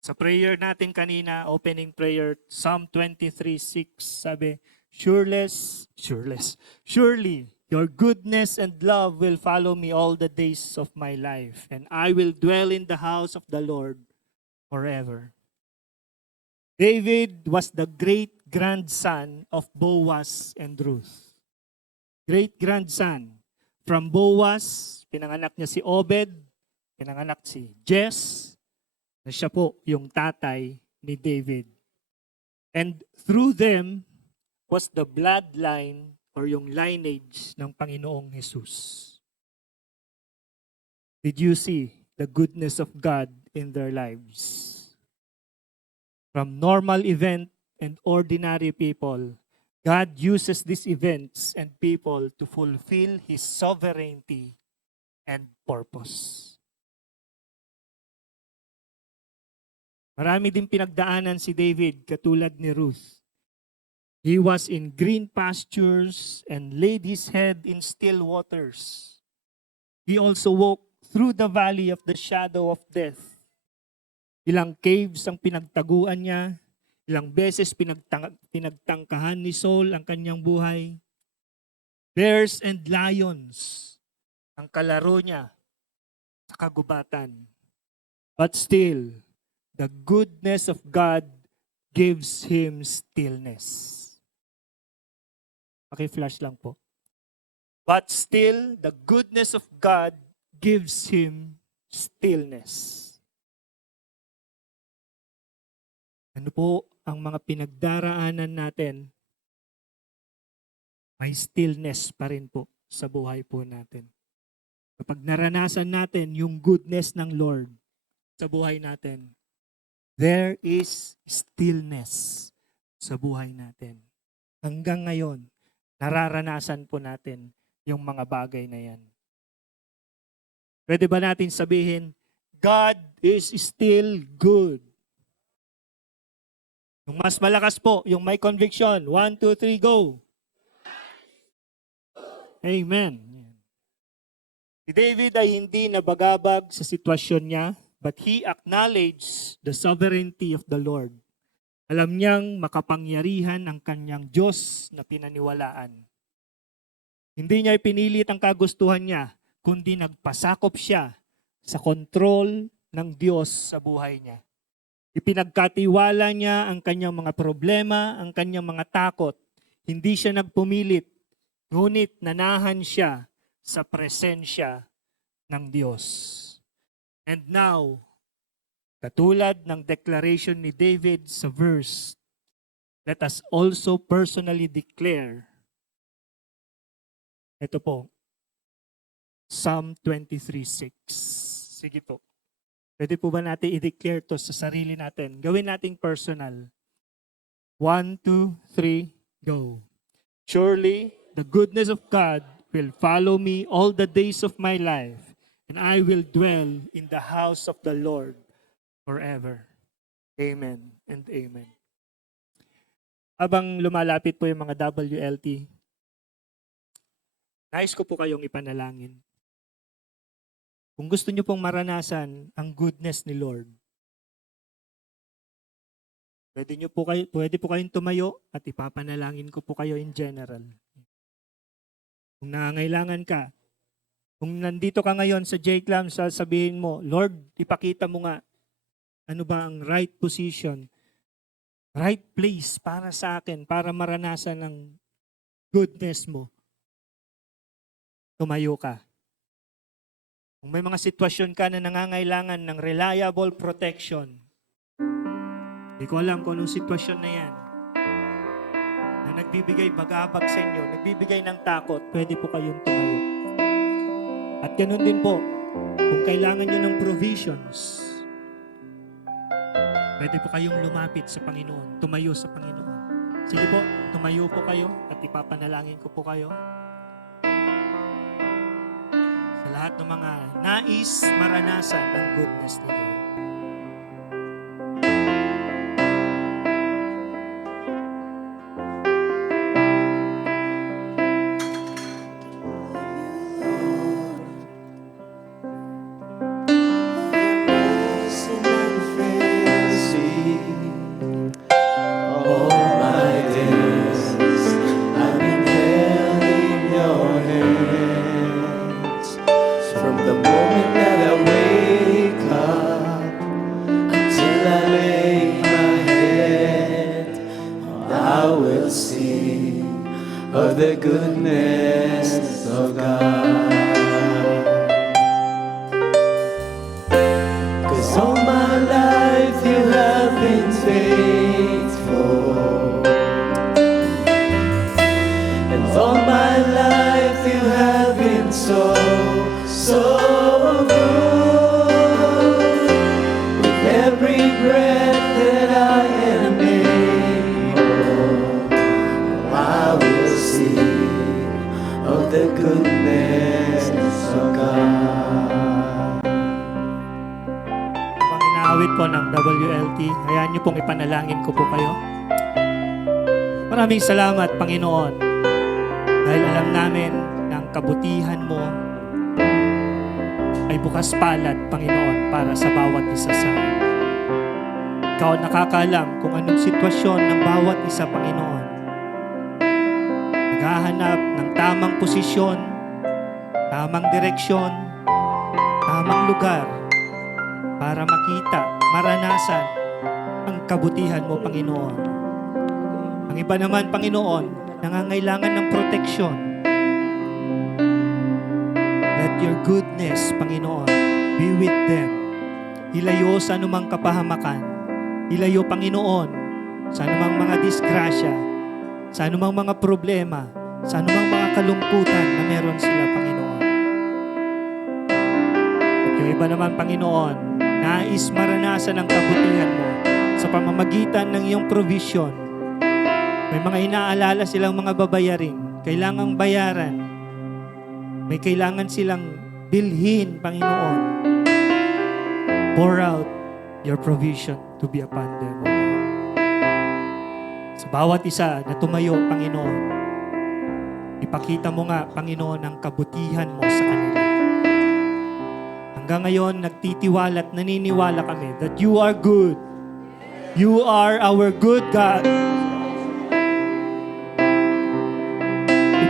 Sa prayer natin kanina, opening prayer, Psalm 23:6, sabi, Surely, your goodness and love will follow me all the days of my life, and I will dwell in the house of the Lord forever. David was the great-grandson of Boaz and Ruth. Great-grandson. From Boaz, pinanganak niya si Obed, pinanganak si Jess, na siya po yung tatay ni David. And through them was the bloodline or yung lineage ng Panginoong Jesus. Did you see the goodness of God in their lives? From normal event and ordinary people, God uses these events and people to fulfill His sovereignty and purpose. Marami din pinagdaanan si David katulad ni Ruth. He was in green pastures and laid his head in still waters. He also walked through the valley of the shadow of death. Ilang caves ang pinagtaguan niya, ilang beses pinagtangkahan ni Saul ang kanyang buhay. Bears and lions ang kalaro niya sa kagubatan. But still, the goodness of God gives him stillness. Paki-flash lang po. But still, the goodness of God gives him stillness. Ano po ang mga pinagdaraanan natin? May stillness pa rin po sa buhay po natin. Kapag naranasan natin yung goodness ng Lord sa buhay natin, there is stillness sa buhay natin. Hanggang ngayon, nararanasan po natin yung mga bagay na yan. Pwede ba natin sabihin, God is still good? Yung mas malakas po, yung may conviction. 1, 2, 3, go! Amen. Si David ay hindi nabagabag sa sitwasyon niya, but he acknowledged the sovereignty of the Lord. Alam niyang makapangyarihan ang kanyang Diyos na pinaniwalaan. Hindi niya ipinilit ang kagustuhan niya, kundi nagpasakop siya sa kontrol ng Diyos sa buhay niya. Ipinagkatiwala niya ang kanyang mga problema, ang kanyang mga takot. Hindi siya nagpumilit, ngunit nanahan siya sa presensya ng Diyos. And now, katulad ng declaration ni David sa verse, let us also personally declare. Ito po, Psalm 23:6. Sige po. Pwede po ba natin i-declare to sa sarili natin? Gawin nating personal. 1, 2, 3, go. Surely, the goodness of God will follow me all the days of my life, and I will dwell in the house of the Lord forever. Amen and amen. Habang lumalapit po yung mga WLT, nais ko po kayong ipanalangin. Kung gusto niyo pong maranasan ang goodness ni Lord, pwede po kayong tumayo at ipapanalangin ko po kayo in general. Kung nangangailangan ka, kung nandito ka ngayon sa J-Clam, sasabihin mo, Lord, ipakita mo nga, ano ba ang right position, right place para sa akin, para maranasan ang goodness mo. Tumayo ka. Kung may mga sitwasyon ka na nangangailangan ng reliable protection, hindi ko alam kung anong sitwasyon na yan, na nagbibigay bagabag sa inyo, nagbibigay ng takot, pwede po kayong tumayo. At ganun din po, kung kailangan nyo ng provisions, pwede po kayong lumapit sa Panginoon, tumayo sa Panginoon. Sige po, tumayo po kayo at ipapanalangin ko po kayo. Sa lahat ng mga nais maranasan ang goodness ni Lord. From the moment that I wake up until I lay my head, I will sing of the goodness of God. 'Cause all my life you have been faithful, and all my life you have been so good. With every breath that I am able, I will sing of the goodness of God. Habang inaawit po ng WLT, hayaan niyo pong ipanalangin ko po kayo. Maraming salamat, Panginoon, dahil alam namin na ang kabutihan mo ay bukas palad, Panginoon, para sa bawat isa sa amin. Ikaw nakakaalam kung anong sitwasyon ng bawat isa, Panginoon. Naghahanap ng tamang posisyon, tamang direksyon, tamang lugar para makita, maranasan ang kabutihan mo, Panginoon. Ang iba naman, Panginoon, nangangailangan ng proteksyon. Let your goodness, Panginoon, be with them. Ilayo sa anumang kapahamakan. Ilayo, Panginoon, sa anumang mga disgrasya, sa anumang mga problema, sa anumang mga kalungkutan na meron sila, Panginoon. At yung iba naman, Panginoon, nais maranasan ang kabutihan mo sa pamamagitan ng iyong provision. May mga inaalala silang mga babayarin, kailangang bayaran. May kailangan silang bilhin, Panginoon. Pour out your provision to be upon them, O God. Sa bawat isa na tumayo, Panginoon, Ipakita mo nga, Panginoon, ang kabutihan mo sa kanila. Hanggang ngayon, nagtitiwala at naniniwala kami that you are good. You are our good God.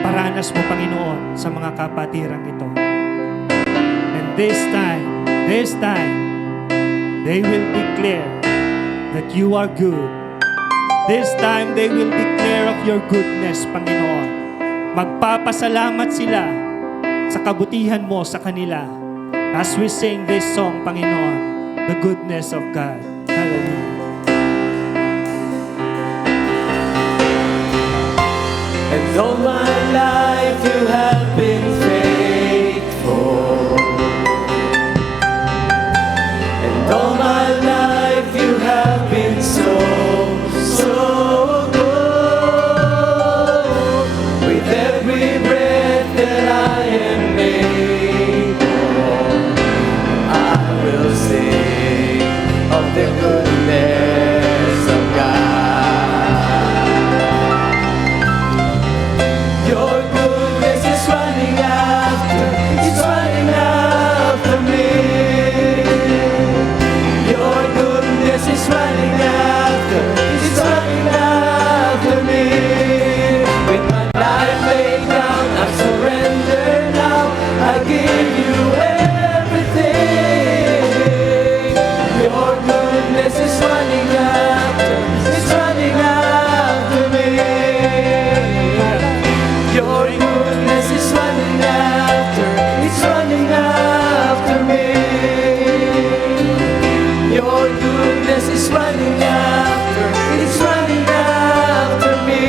Iparanas mo, Panginoon, sa mga kapatirang ito. And this time, they will declare that you are good. This time, they will declare of your goodness, Panginoon. Magpapasalamat sila sa kabutihan mo sa kanila as we sing this song, Panginoon, the goodness of God. Hallelujah. And all my life you have been faithful. And all my life you have been so, so good. With every breath that I am able, I will sing of the goodness of God. Your goodness is running after, it's running after me. Your goodness is running after, it's running after me. With my life laid down, I surrender now. I give you everything. Your goodness is running after, it's running after me. Your goodness is running after, it's running after me. Your goodness is running after, it's running after me.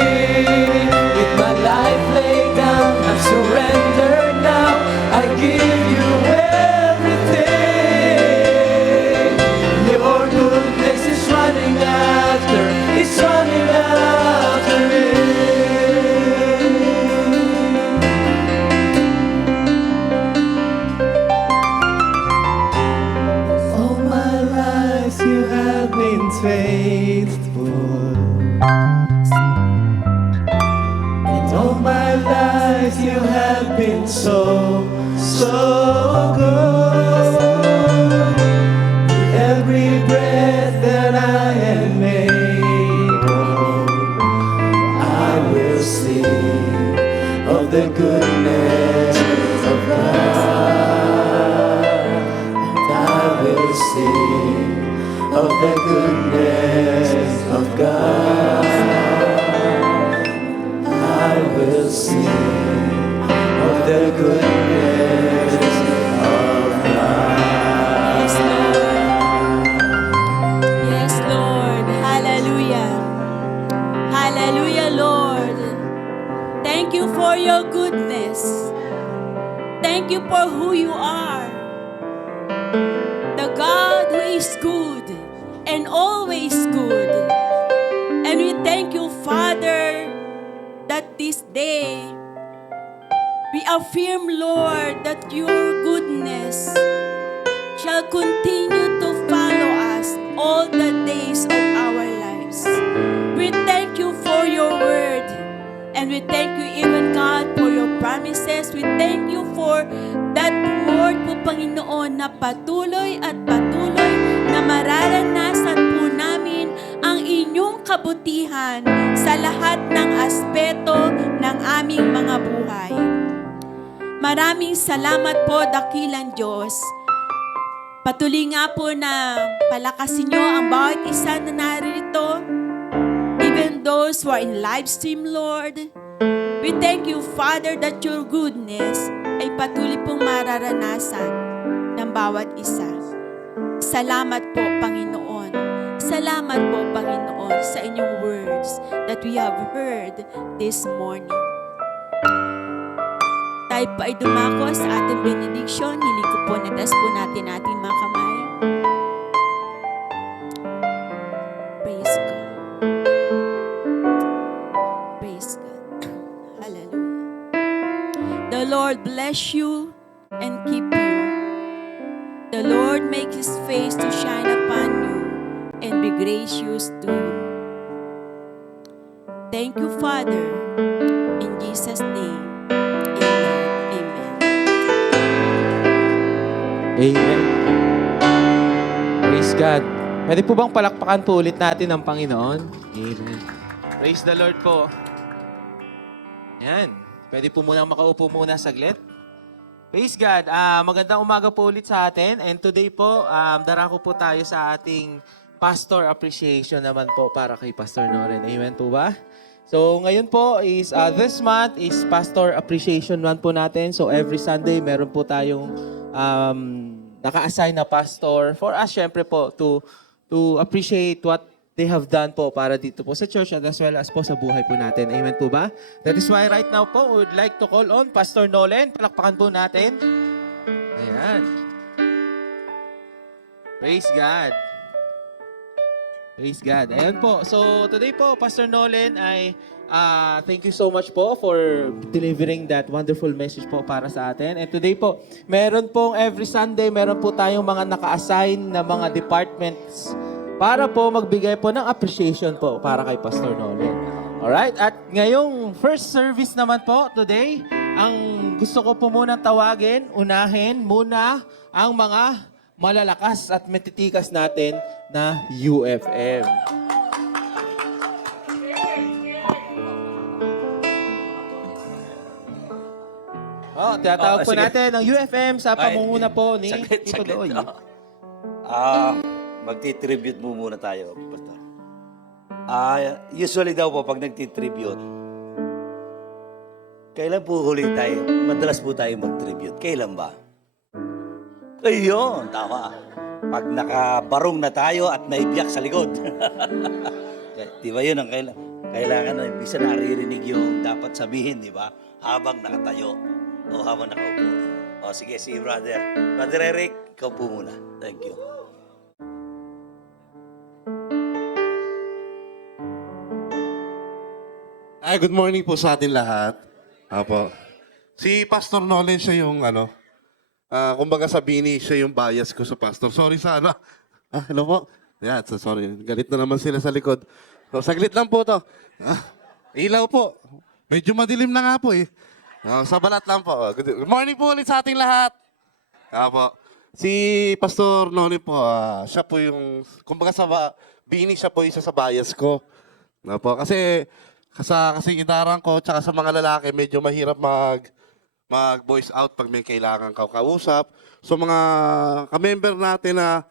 With my life laid down, I surrender now. I give you everything. Your goodness is running after, it's running after me. All my life you have been faithful. And all my life you have been so, so good. With every breath that I am able, I will sing of the goodness of God. And I will sing of the goodness of God. I will sing of the goodness of God. Yes, Lord. Hallelujah. Hallelujah, Lord. Thank you for your goodness. Thank you for who you are. The God who is good and always good. And we thank you, Father, that this day we affirm, Lord, that your goodness shall continue to follow us all the days of our lives. We thank you for your word. And we thank you even, God, for your promises. We thank you for that word po, Panginoon, na patuloy at patuloy na mararanasan po namin ang inyong kabutihan sa lahat ng aspeto ng aming mga buhay. Maraming salamat po, dakilang Diyos. Patuloy nga po na palakasin nyo ang bawat isa na narito, even those who are in live stream, Lord. We thank you, Father, that your goodness ay patuloy pong mararanasan ng bawat isa. Salamat po, Panginoon. Salamat po, Panginoon, sa inyong words that we have heard this morning. Tayo po ay dumako sa ating benediction. Hiling ko po na taas po natin ating mga kamay. Praise God. Praise God. Hallelujah. The Lord bless you and keep you. The Lord make His face to shine upon you and be gracious to you. Thank you, Father, in Jesus' name. Amen. Praise God. Pwede po bang palakpakan po ulit natin ang Panginoon? Amen. Praise the Lord po. Yan. Pwede po muna makaupo muna saglit. Praise God. Magandang umaga po ulit sa atin. And today po, darako po tayo sa ating Pastor Appreciation naman po para kay Pastor Nolan. Amen po ba? So ngayon po is, this month is Pastor Appreciation Month po natin. So every Sunday, meron po tayong naka-assign na pastor for us, syempre po, to appreciate what they have done po para dito po sa church and as well as po sa buhay po natin. Amen po ba? That is why right now po, we would like to call on Pastor Nolan. Palakpakan po natin. Ayan. Praise God. Praise God. Ayan po. So today po, Pastor Nolan ay thank you so much po for delivering that wonderful message po para sa atin. And today po, meron pong every Sunday, meron po tayong mga naka-assign na mga departments para po magbigay po ng appreciation po para kay Pastor Nolan. Alright? At ngayong first service naman po today, ang gusto ko po munang tawagin, unahin muna ang mga malalakas at matitikas natin na UFM. Tinatawag po sige. natin ang UFM sa Ay, pamumuno po ni saglit, Tito saglit. Doy. Magti-tribute mo muna tayo, Pastor. Usually daw po, pag nagti-tribute, kailan po huli tayo? Madalas po tayo mag-tribute. Kailan ba? Ayun, tama. Pag nakabarong na tayo at naibiyak sa likod. Di ba yun ang kailangan na bisa naririnig yung dapat sabihin, di ba? Habang nakatayo o habang nakaupo. O sige, si Brother Eric, ikaw po muna. Thank you. Good morning po sa atin lahat. Apo. Si Pastor Nolan siya yung kumbaga sabihin siya yung bias ko sa pastor. Sorry sa hello po. Yeah, so sorry. Galit na naman sila sa likod. So, saglit lang po to. Ilaw po. Medyo madilim na nga po eh. Sa balat lang po. Good morning po ulit sa ating lahat. Apo. Si Pastor Nolan po, siya po yung, kumbaga bini siya po isa sa bias ko. Apo. Kasi idarang ko, tsaka sa mga lalaki, medyo mahirap mag-voice out pag may kailangan kausap. So mga ka-member natin na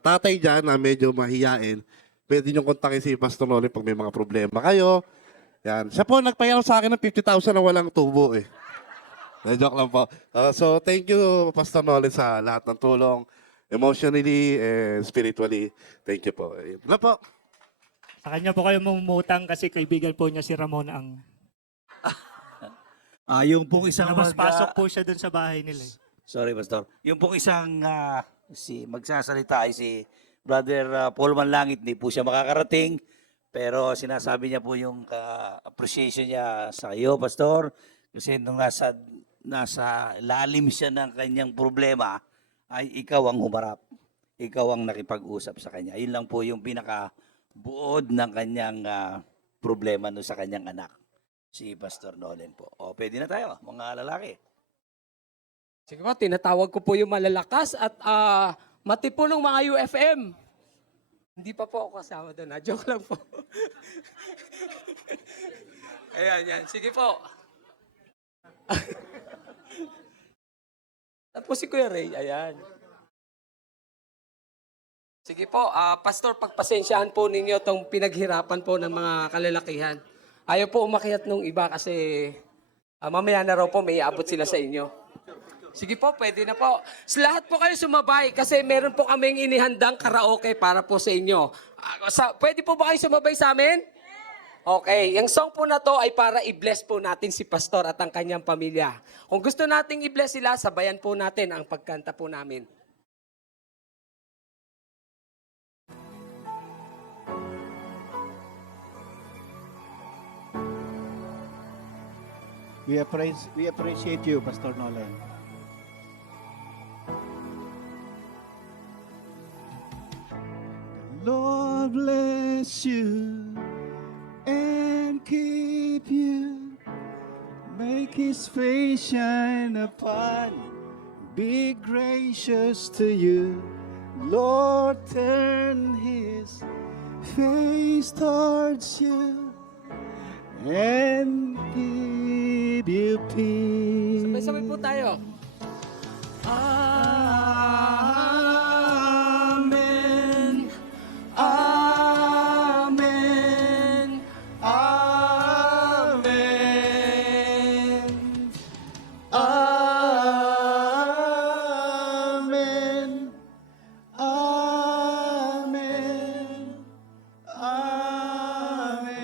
tatay dyan na medyo mahiyain, pwede nyo kontakin si Pastor Nolan pag may mga problema kayo. Yan. Siya po nagpayaw sa akin ng 50,000 na walang tubo eh. Joke lang po. So thank you Pastor Nolan sa lahat ng tulong, emotionally and spiritually. Thank you po. Ano po? Sa kanya po kayo mamumutang kasi kaibigan po niya si Ramon ang Yung pong isang pasok po siya dun sa bahay nila. Sorry, Pastor. Yung pong isang magsasalita ay si Brother Paul Manlangit. Hindi po siya makakarating. Pero sinasabi niya po yung appreciation niya sa iyo, Pastor. Kasi nung nasa lalim siya ng kanyang problema, ay ikaw ang humarap. Ikaw ang nakipag-usap sa kanya. Yun lang po yung pinakabuod ng kanyang problema no sa kanyang anak. Si Pastor Nolan po. O, pwede na tayo, mga lalaki. Sige po, tinatawag ko po yung malalakas at matipunong mga UFM. Hindi pa po ako kasama doon. Joke lang po. Ayan, yan. Sige po. At po si Kuya Ray. Ayan. Sige po, Pastor, pagpasensyahan po ninyo itong pinaghirapan po ng mga kalalakihan. Ayaw po umakyat nung iba kasi mamaya na raw po may iabot sila sa inyo. Sige po, pwede na po. Sa lahat po kayo sumabay kasi meron po kaming inihandang karaoke para po sa inyo. Pwede po ba kayo sumabay sa amin? Okay, yung song po na to ay para i-bless po natin si Pastor at ang kanyang pamilya. Kung gusto nating i-bless sila, sabayan po natin ang pagkanta po namin. We appreciate you, Pastor Nolan. Lord bless you and keep you. Make His face shine upon you. be gracious to you. Lord, turn his face towards you and give you peace. Sabay-sabay po tayo. Amen. Amen. Amen. Amen. Amen. Amen.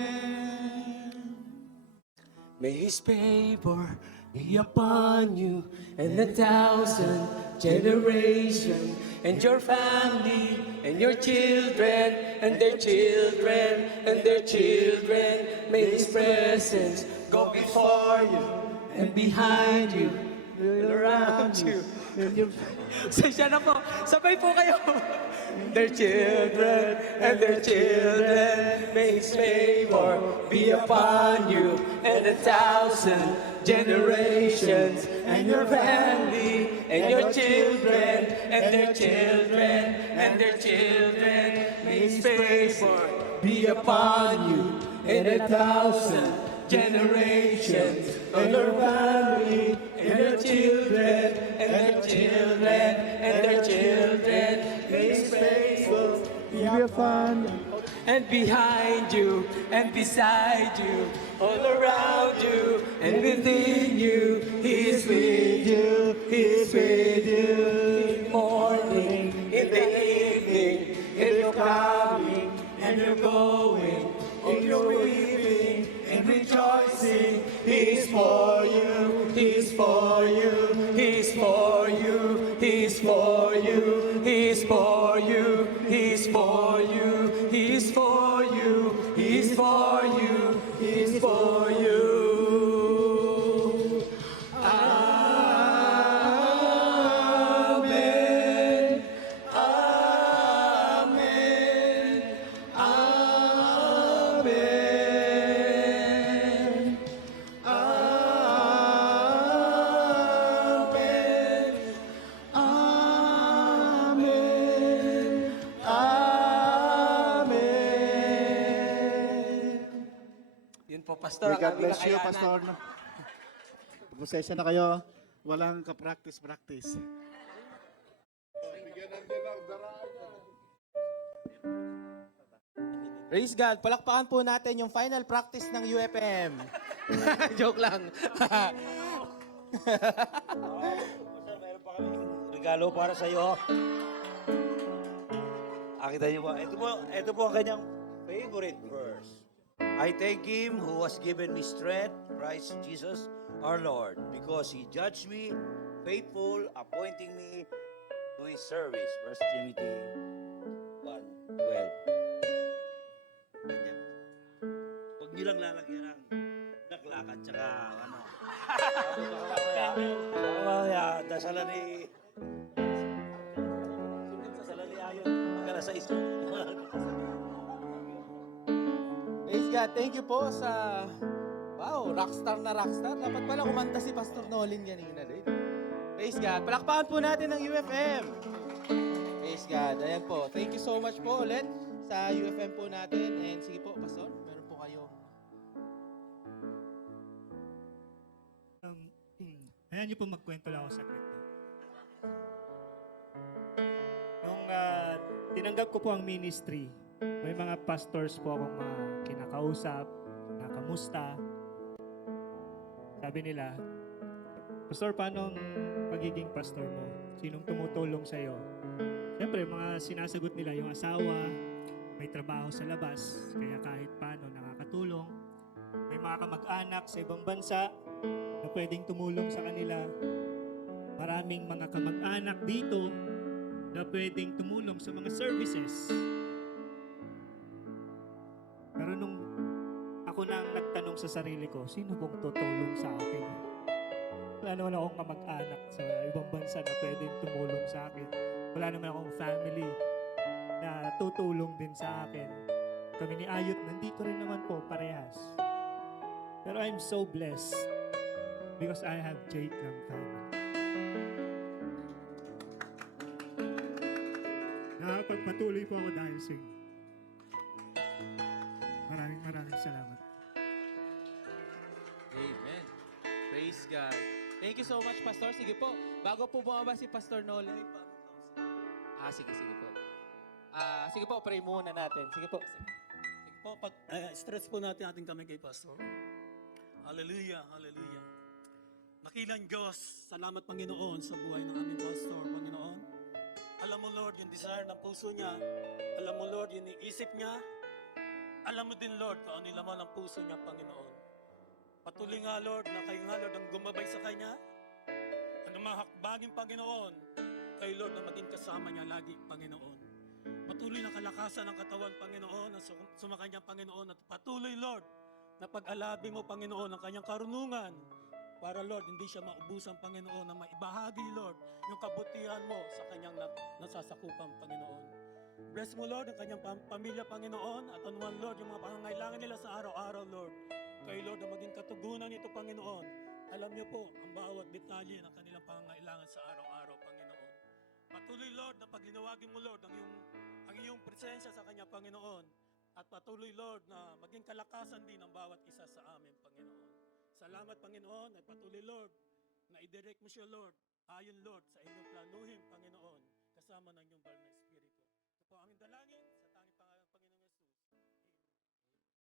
May His favor be upon you and 1,000 generations, and your family, and your children, and their children, and their children. May His presence go before you and behind you and around you. Sensya na po. Sabay po kayo. Their children and their children. May His favor be upon you and 1,000 generations, and your family, and your children, and their children, and their children. May His favor be upon you and 1,000 generations, and your family, and your children, and their children, and their children. May His favor be upon you and behind you and beside you, all around you and within you. He is with you, He is with you. In the morning, in the evening, in your coming and your going, in your weeping and rejoicing. He is for you, He is for you, He is for you, He is for you, He is for you, He is for you, He is for you, He is for you, He is for you. Amen. Amen. Amen. Amen. Amen. Amen. Yun po, Pastor. May God ang bless you, kakayanan. Pastor. Pasensya na kayo. Walang ka-practice-practice. Praise God. Palakpakan po natin yung final practice ng UFM. Joke lang. Pastor, mayroon pa kami regalo para sa iyo. Akita niyo ba? Ito po ang kanyang favorite verse. I thank Him who has given me strength, Christ Jesus our Lord, because He judged me faithful, appointing me to His service. 1 Timothy 1:12. Ganyan. Huwag niyo lang lalagyan ng naklakan tsaka ano. Mamaya, dasalan ni Ayon. Magkala sa iso. Praise God. Thank you po sa... Wow, rockstar na rockstar. Dapat pala kumanta si Pastor Nolin kanina din. Praise God. Palakpakan po natin ng UFM. Praise God. Ayan po. Thank you so much po ulit sa UFM po natin. And sige po, Pastor, meron po kayo. Ayan niyo po magkwento lang ako saglit. Nung tinanggap ko po ang ministry, may mga pastors po akong kinakausap, nakamusta. Sabi nila, Pastor, paano ang pagiging pastor mo? Sinong tumutulong sa'yo? Siyempre, mga sinasagot nila yung asawa, may trabaho sa labas, kaya kahit paano nakakatulong. May mga kamag-anak sa ibang bansa na pwedeng tumulong sa kanila. Maraming mga kamag-anak dito na pwedeng tumulong sa mga services. Pero nung ako nang nagtanong sa sarili ko, sino pong tutulong sa akin? Wala naman akong kamag-anak sa ibang bansa na pwedeng tumulong sa akin. Wala naman akong family na tutulong din sa akin. Kami ni Ayot, nandito rin naman po parehas. Pero I'm so blessed because I have Jake ng family. pagpatuloy po ako dahil sa inyo. Maraming salamat. Amen. Praise God. Thank you so much, Pastor. Sige po, bago po bumaba si Pastor Nolan. Sige po. Sige po, pray muna natin. Sige po. Sige po, stress po natin ating kami kay Pastor. Hallelujah, hallelujah. Makilang Diyos, salamat Panginoon sa buhay ng aming Pastor, Panginoon. Alam mo Lord, yung desire ng puso niya. Alam mo Lord, yung iisip niya. Alam mo din Lord, kung ano yung laman ng puso niya, Panginoon. Patuloy nga Lord, na kayo nga Lord ang gumabay sa Kanya. Ano mga hakbangin Panginoon, kayo Lord na maging kasama niya lagi, Panginoon. Patuloy na kalakasan ng katawan, Panginoon, na sumakanyang Panginoon, at patuloy Lord, na pag-alabi mo, Panginoon, ang kanyang karunungan, para Lord, hindi siya maubusan, Panginoon, na maibahagi, Lord, yung kabutihan mo sa kanyang nasasakupan, Panginoon. Bless mo, Lord, ang kanyang pamilya, Panginoon, at anuman, Lord, yung mga pangangailangan nila sa araw-araw, Lord. Kayo, Lord, na maging katugunan nito, Panginoon. Alam niyo po, ang bawat detalye ng kanilang pangangailangan sa araw-araw, Panginoon. Patuloy, Lord, na paglinawagin mo, Lord, ang iyong presensya sa kanya, Panginoon. At patuloy, Lord, na maging kalakasan din ang bawat isa sa amin, Panginoon. Salamat, Panginoon, at patuloy, Lord, na i-direct mo siya, Lord, ayon, Lord, sa inyong planuhin, Panginoon, kasama ng inyong banal na Espiritu. Ito po ang aming dalangin